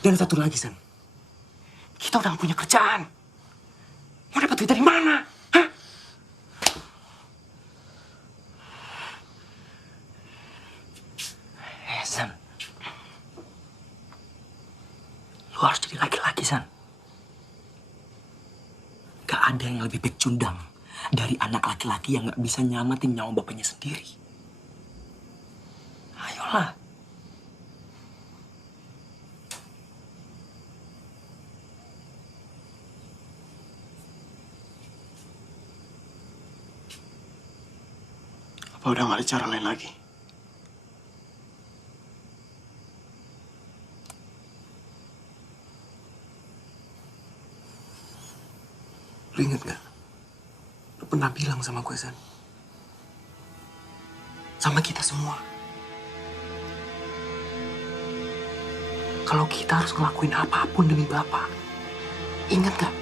Dan satu lagi, Zan. Kita udah gak punya kerjaan. Mau dapat duit dari mana? Hah? Zan. Lu harus jadi laki-laki, San. Gak ada yang lebih pecundang dari anak laki-laki yang gak bisa nyamatin nyawa bapaknya sendiri. Ayolah. Apa udah gak ada cara lain lagi? Lu inget gak? Lu pernah bilang sama gue, San. Sama kita semua. Kalau kita harus ngelakuin apapun demi Bapak. Ingat gak?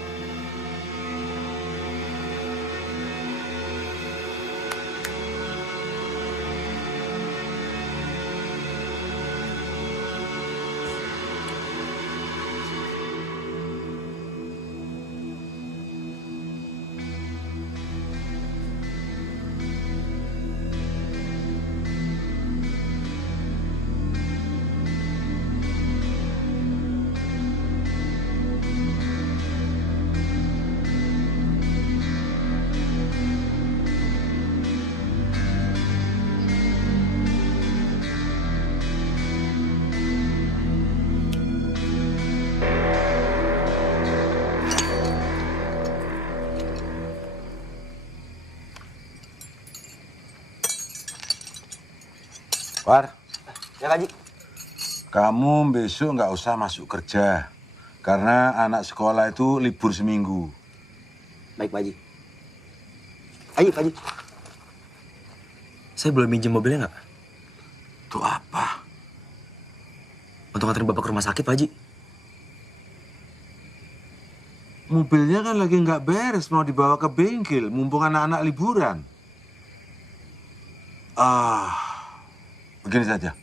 War. Ya, Pak Haji. Kamu besok nggak usah masuk kerja. Karena anak sekolah itu libur seminggu. Baik, Pak Haji. Ayo, Pak Haji. Saya boleh minjem mobilnya nggak? Itu apa? Untuk nganterin Bapak ke rumah sakit, Pak Haji. Mobilnya kan lagi nggak beres, mau dibawa ke bengkel, mumpung anak-anak liburan. Begini saja.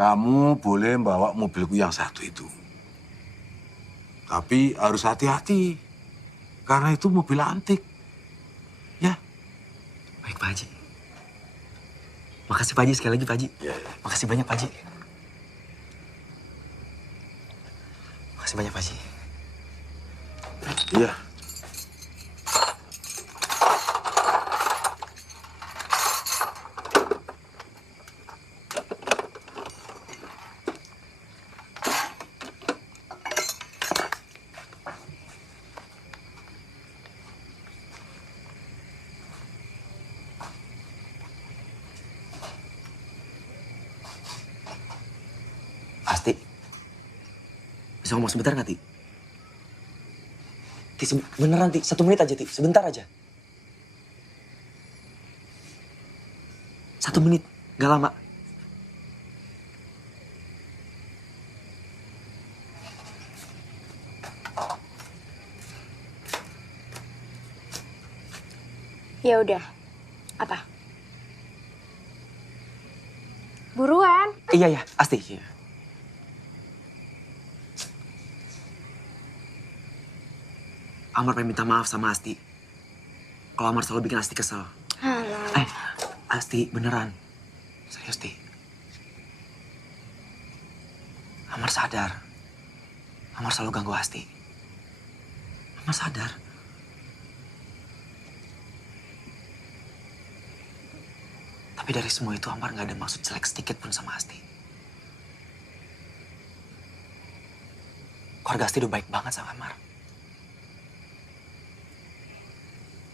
Kamu boleh bawa mobilku yang satu itu. Tapi harus hati-hati. Karena itu mobil antik. Ya. Baik, Pak Haji. Makasih, Pak Haji. Sekali lagi, Pak Haji. Makasih banyak, Pak Haji. Makasih banyak, Pak Haji. Iya. Asti, bisa ngomong sebentar nggak, Ti? Ti, beneran, Ti. 1 menit aja, Ti. Sebentar aja. 1 menit, nggak lama. Ya udah. Apa? Buruan. Iya, Asti. Iya. Amar pengen minta maaf sama Asti. Kalau Amar selalu bikin Asti kesel. Alah. Asti, beneran. Serius, Ti. Amar sadar. Amar selalu ganggu Asti. Mas sadar? Tapi dari semua itu Amar gak ada maksud jelek sedikit pun sama Asti. Keluarga Asti udah baik banget sama Amar.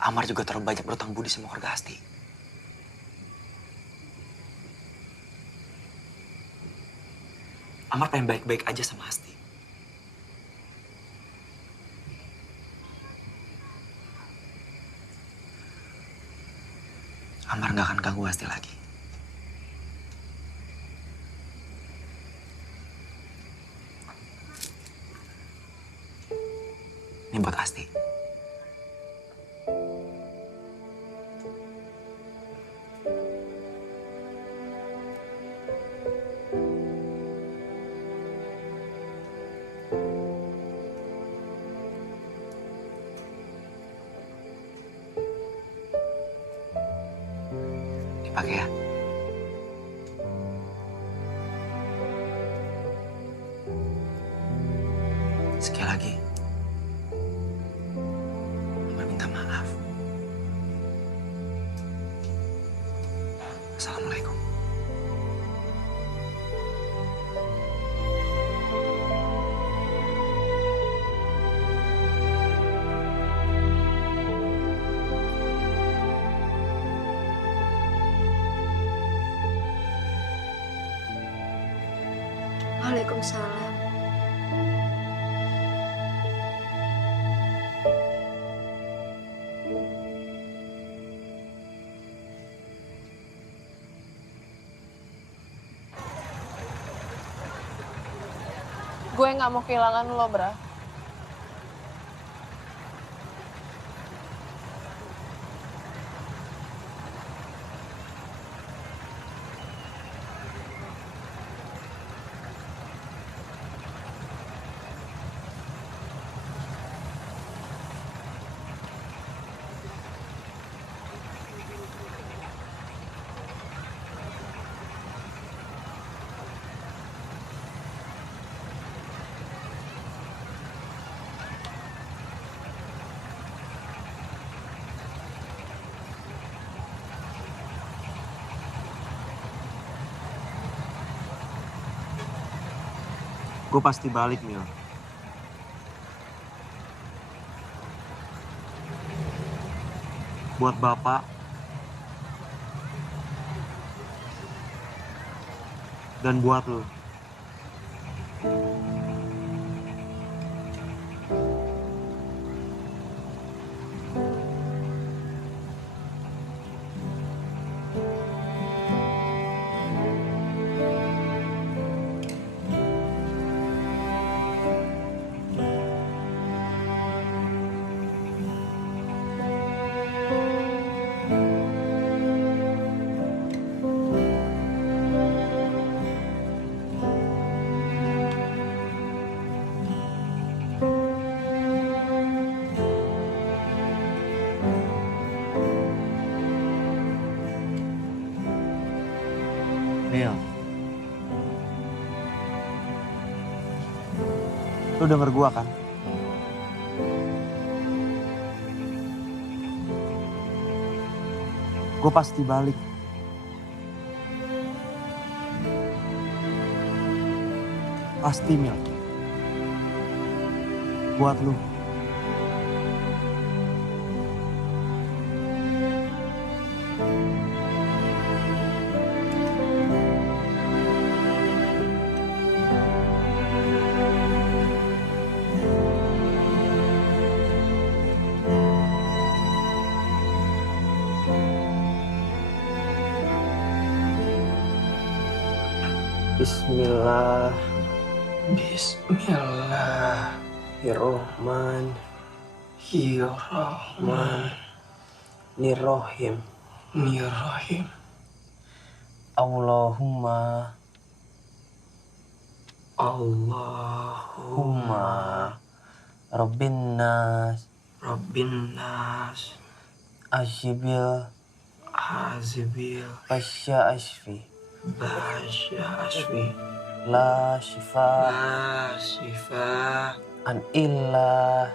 Amar juga terlalu banyak berutang budi sama keluarga Asti. Amar pengen baik-baik aja sama Asti. Amar gak akan ganggu Asti lagi. Ini buat Asti. Dipakai ya. Sekali lagi, Amar minta maaf. Assalamualaikum. Waalaikumsalam. Gue nggak mau kehilangan lo, Bra. Gue pasti balik, Mil. Buat Bapak dan buat lo. Mil, lu denger gua kan? Gue pasti balik. Pasti, Mil. Buat lu. Bismillah. Bismillahirrahmanirrahim. Allahumma Rabbin nas Ashibil Basya Ashfi La shifa An illa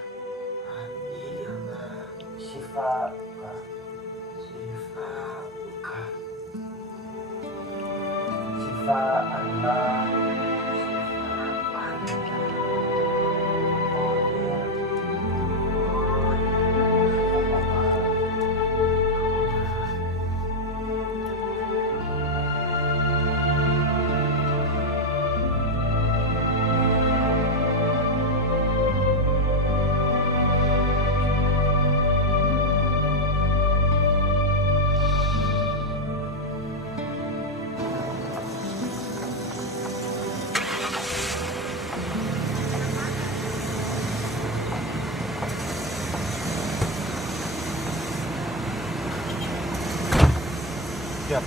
Siap.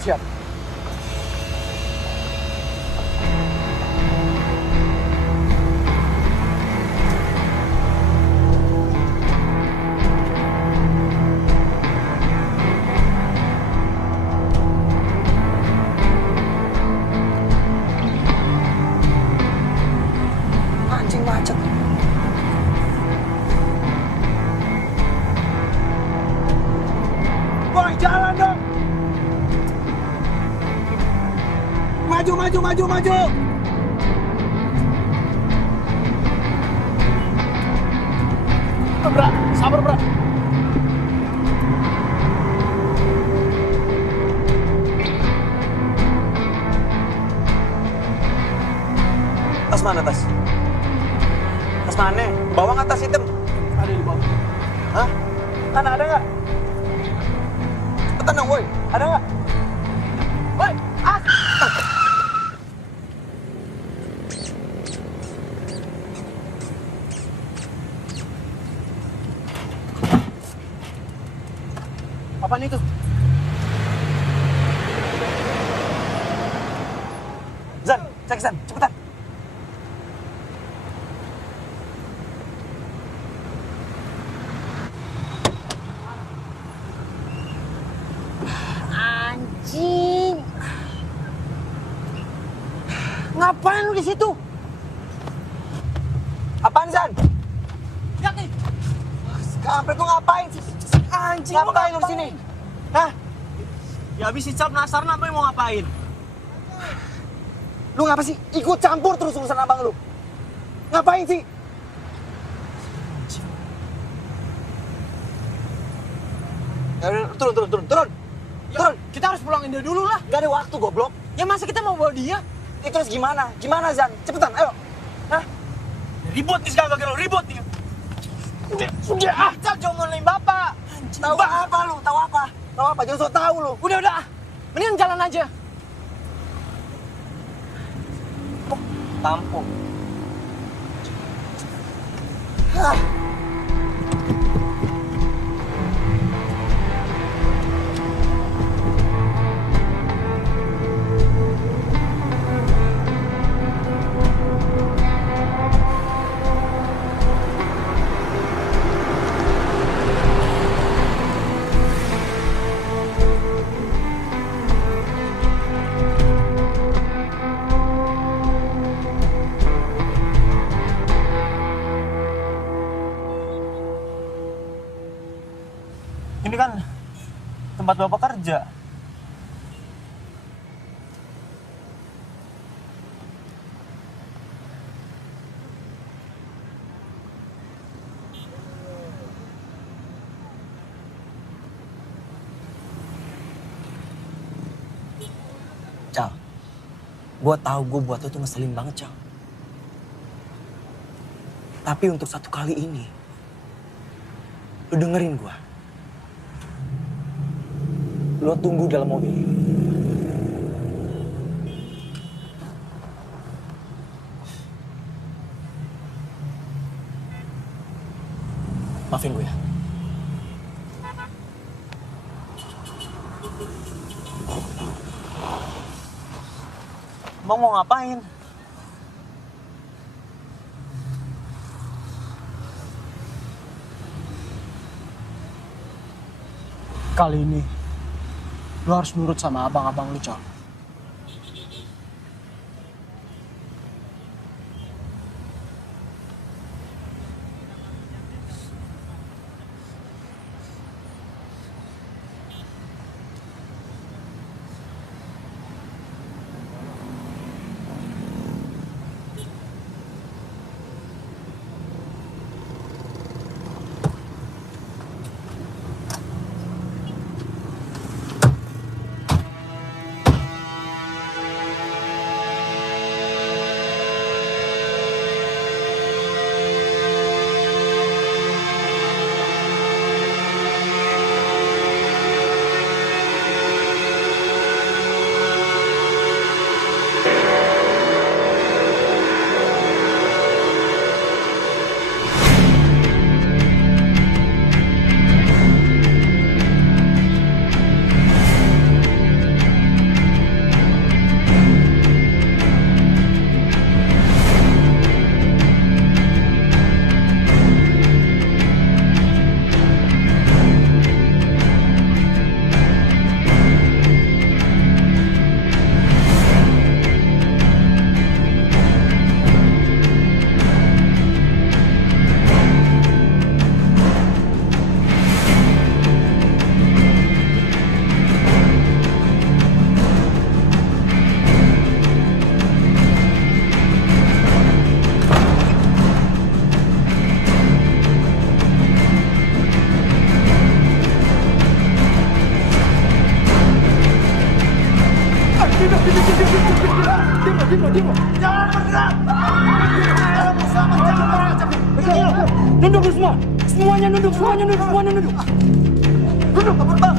Siap. Anjing macet. Boy, jalan dong. Maju, maju, maju, maju. Bra, sabar, bra. Tas mana, tas? Tas mana? Bawa nggak tas hitam? Ada di bawah. Hah? Mana ada nggak? Cepetan dong, woi. Ada nggak? Woi, apaan itu? Zan, cek Zan, cepetan. Anjing. Ngapain lu di situ? Apaan, Zan? Lihat nih. Kampret lu ngapain sih? Anjing, Ngapain lu di sini? Hah? Ya habis si Cap penasaran apa yang mau ngapain? Lu ngapa sih? Ikut campur terus urusan abang lu. Ngapain sih? Ya udah, turun. Turun. Kita harus pulangin dia dulu lah. Gak ada waktu, goblok. Ya masa kita mau bawa dia? Terus gimana? Gimana, Zan? Cepetan, ayo. Hah? Ribut nih sekarang gara-gara ribut nih. Udah, ah. Cap jomelin bapak. Tahu apa lu? Tahu apa? Tahu apa? Jangan sok tahu lu. Udah. Mendingan jalan aja. Tampung. Ini kan tempat bapak kerja. Cal, gue tahu gue buat lo tuh ngeselin banget, Cal. Tapi untuk satu kali ini, lo dengerin gue. Lo tunggu dalam mobil. Maafin gue ya. Bang mau ngapain? Kali ini, lo harus nurut sama abang-abang lo, Cal. Jangan bergerak! Kalau mau selamat, jangan bergerak! Nunduk semua! Semuanya nunduk! Nunduk, Bang!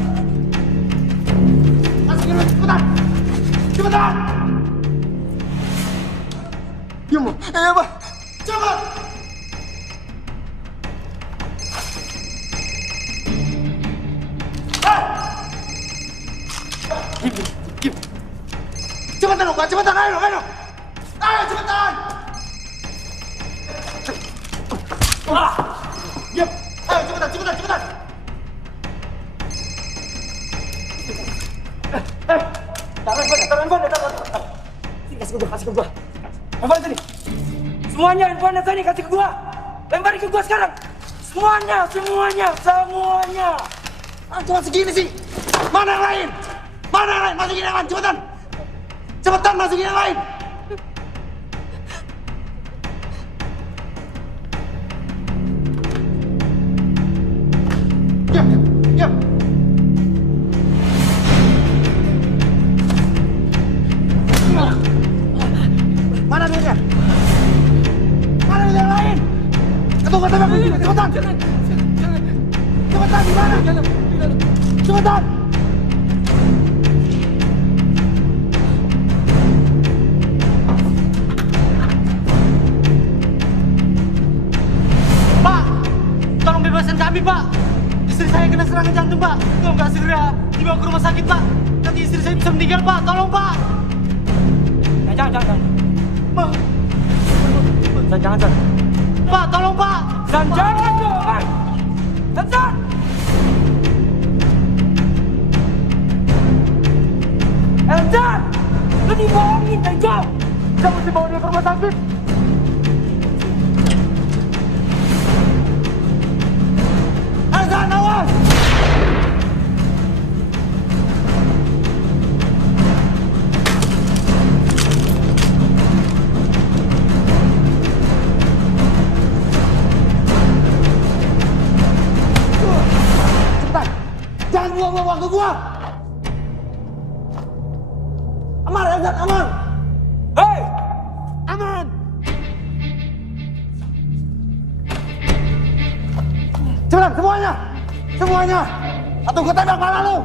Masukin lu, cepetan! Diam, Bang! Cepat! Diam! Cepetan, Pak! Cepetan, ayo! Ayo, cepetan! Diam! Ayo, cepetan! Taruh handphone. Sini, kasih ke gua. Handphone sini. Semuanya handphone sini, kasih ke gua. Lemparin ke gua sekarang. Semuanya. Cuma segini sih. Mana yang lain? Masukin yang lain, cepetan. Masukin yang lain. Diam. Mana duitnya? Mana duit yang lain? Tunggu, cepetan! Cepetan, di mana? Cepetan! Pak! Tolong bebaskan kami, Pak! Istri saya kena serangan jantung, Pak! Kalau nggak segera dibawa ke rumah sakit, Pak! Nanti istri saya bisa meninggal, Pak! Tolong, Pak! Jangan. Jangan. Pak, tolong, Pak! Jangan dong! Jangan! Eljan! Lu dibohongin, Bego! Kita mesti bawa dia ke rumah sakit! Eljan, awas! Jangan buang-buang waktu gua! Amar, Elzan, aman! Hei! Aman! Cepetan, semuanya! Atau gua tembak kepala lu!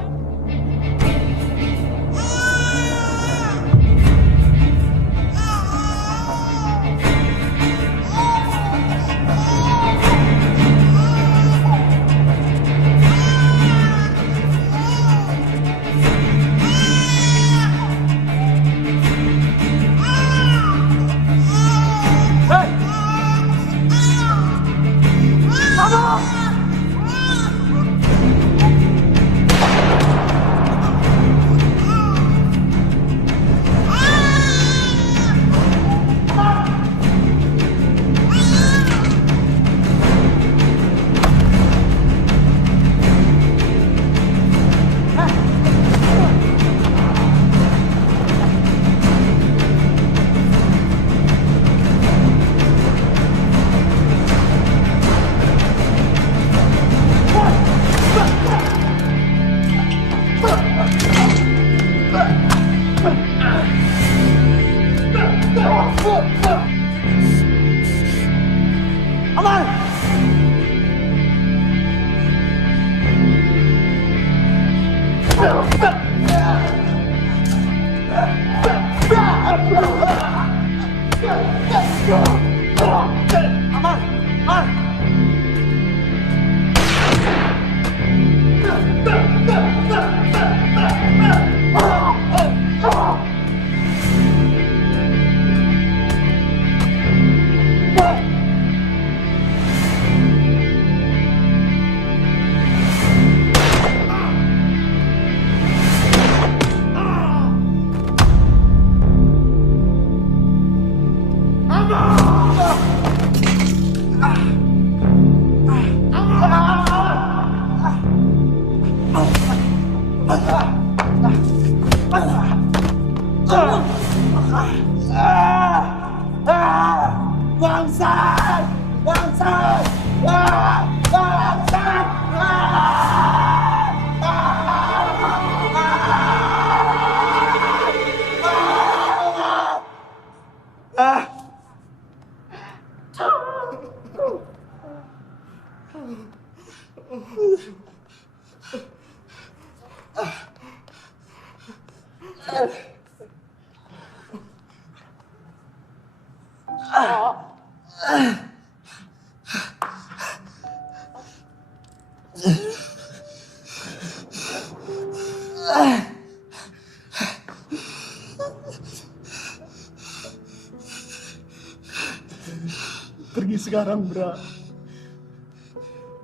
Pergi sekarang, Bra.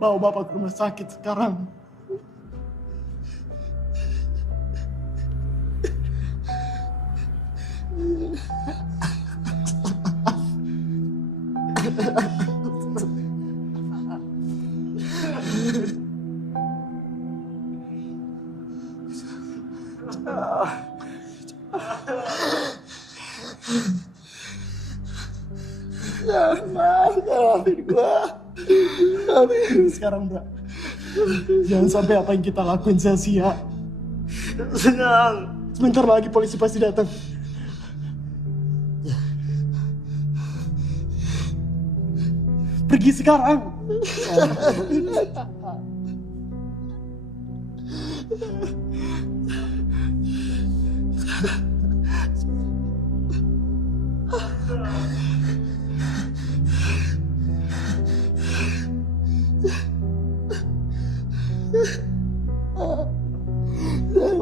Bawa bapak ke rumah sakit sekarang. Maafin gua. Sekarang, Bra. Jangan sampai apa yang kita lakuin sia-sia. Senang. Sebentar lagi polisi pasti datang. Pergi sekarang.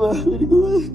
Maafin gue.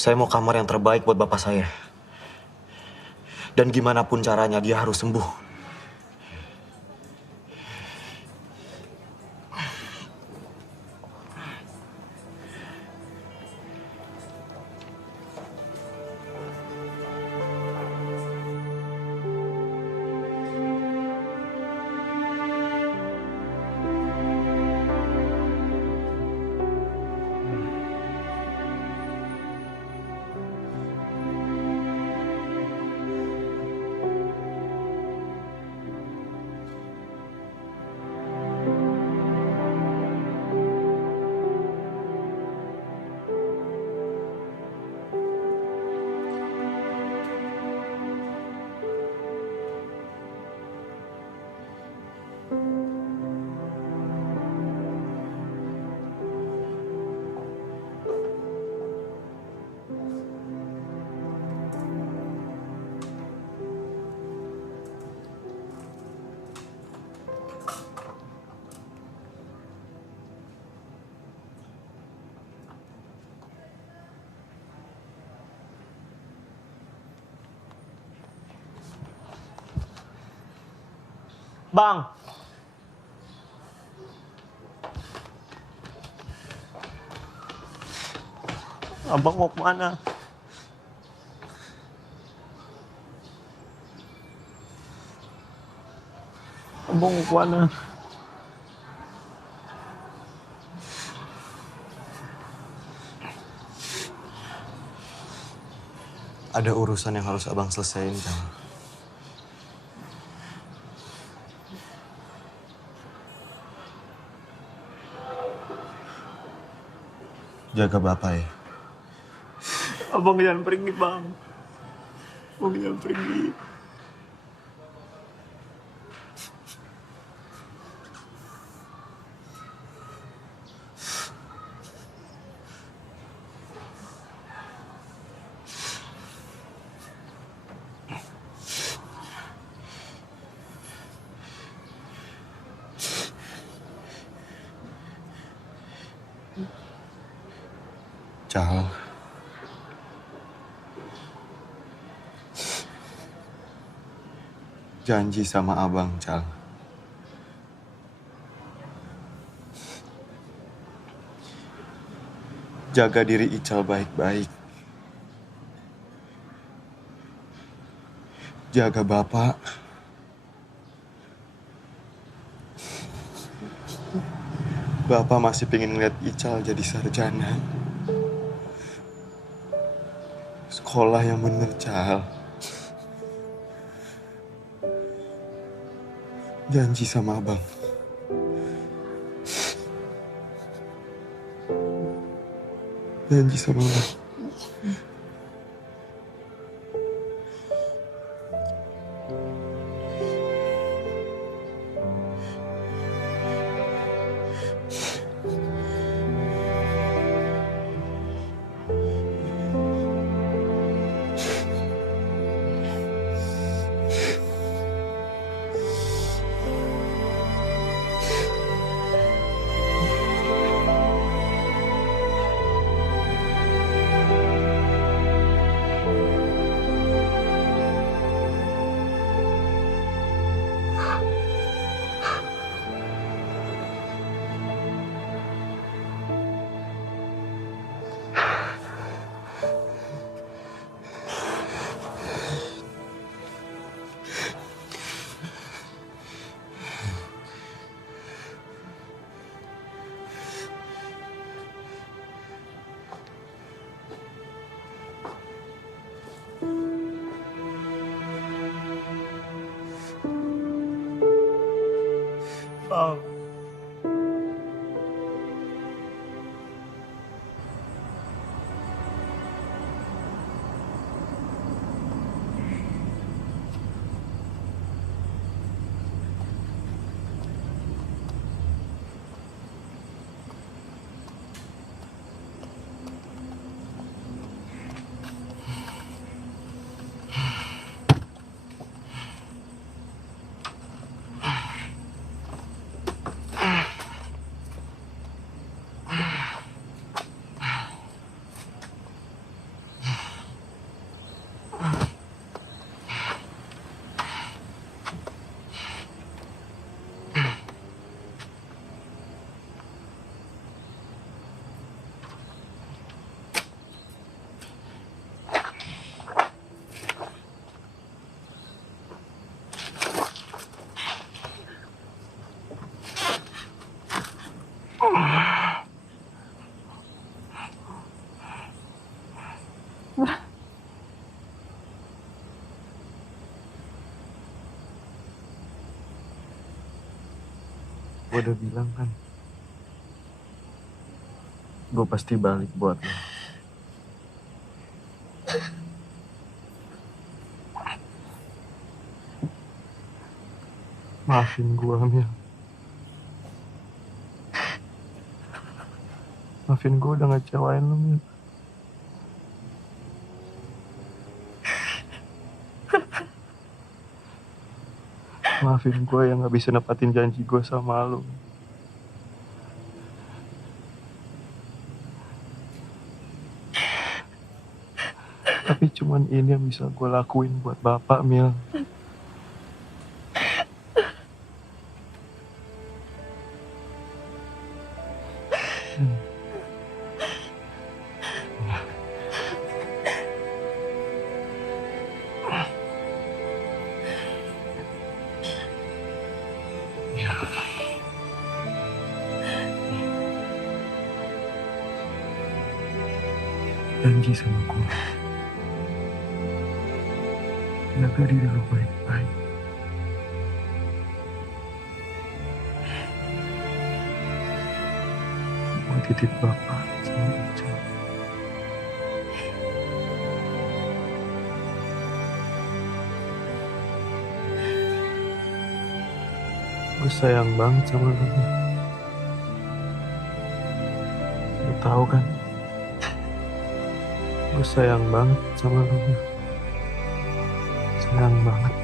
Saya mau kamar yang terbaik buat bapak saya. Dan gimana pun caranya dia harus sembuh. Bang. Abang mau kemana? Abang mau kemana? Ada urusan yang harus abang selesaiin, Kang. Jaga bapak ya. Abang jangan pergi, Bang. Abang jangan pergi. Cal. Janji sama abang, Cal. Jaga diri Ical baik-baik. Jaga bapak. Bapak masih pengen ngeliat Ical jadi sarjana. Sekolah yang bener, Cal. Janji sama abang. Janji sama abang. Bang. Gue udah bilang kan, gue pasti balik buat lo. Maafin gue, Mil. Maafin gue udah ngecewain lo, Mil. Maafin gue yang gak bisa nepatin janji gue sama lo. Tapi cuman ini yang bisa gue lakuin buat bapak, Mil. Ya. Janji sama gue. Jaga diri lu baik-baik. Gue titip Bapak sama Ica. Gue sayang banget sama lu. Lu tahu kan? Gue sayang banget sama lu. Sayang banget.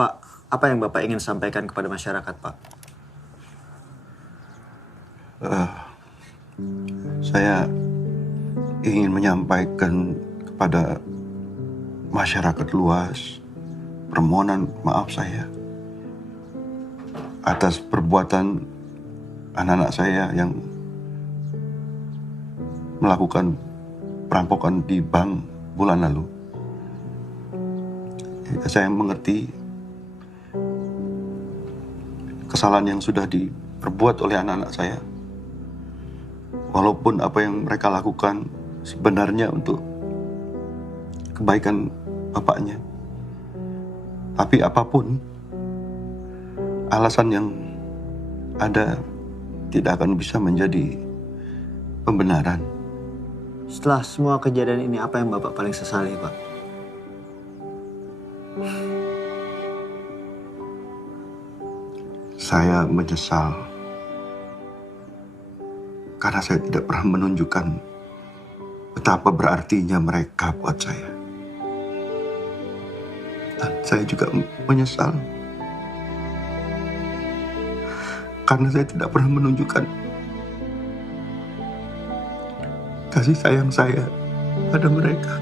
Pak, apa yang Bapak ingin sampaikan kepada masyarakat, Pak? Saya ingin menyampaikan kepada masyarakat luas permohonan maaf saya atas perbuatan anak-anak saya yang melakukan perampokan di bank bulan lalu. Saya mengerti kesalahan yang sudah diperbuat oleh anak-anak saya. Walaupun apa yang mereka lakukan sebenarnya untuk kebaikan bapaknya. Tapi apapun alasan yang ada tidak akan bisa menjadi pembenaran. Setelah semua kejadian ini, apa yang Bapak paling sesali, Pak? Saya menyesal karena saya tidak pernah menunjukkan betapa berartinya mereka buat saya. Dan saya juga menyesal karena saya tidak pernah menunjukkan kasih sayang saya pada mereka.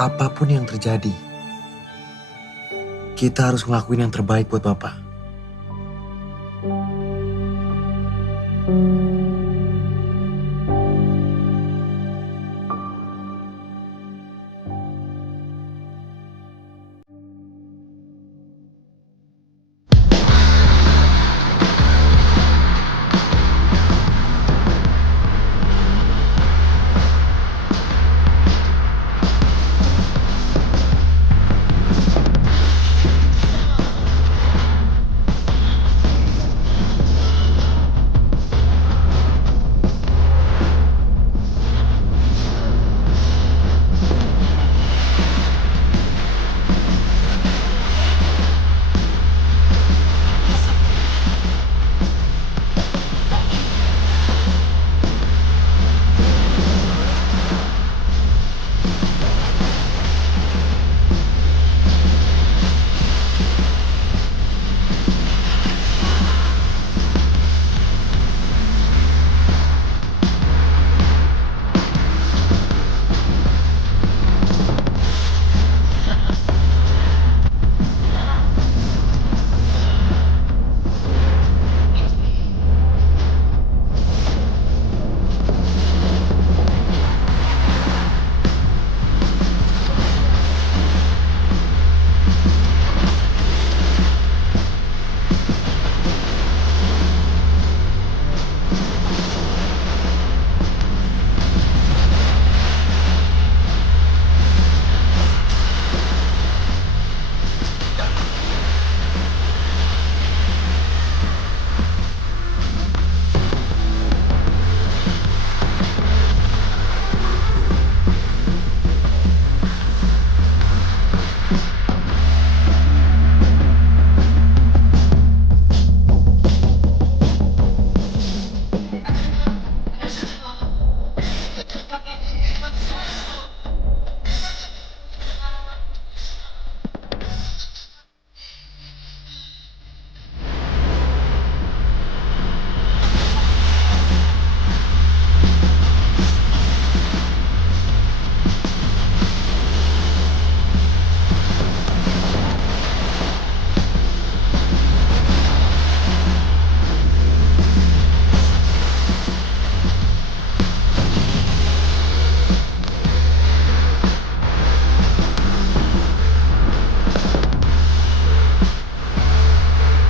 Apapun yang terjadi, kita harus ngelakuin yang terbaik buat Bapak.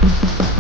Pak.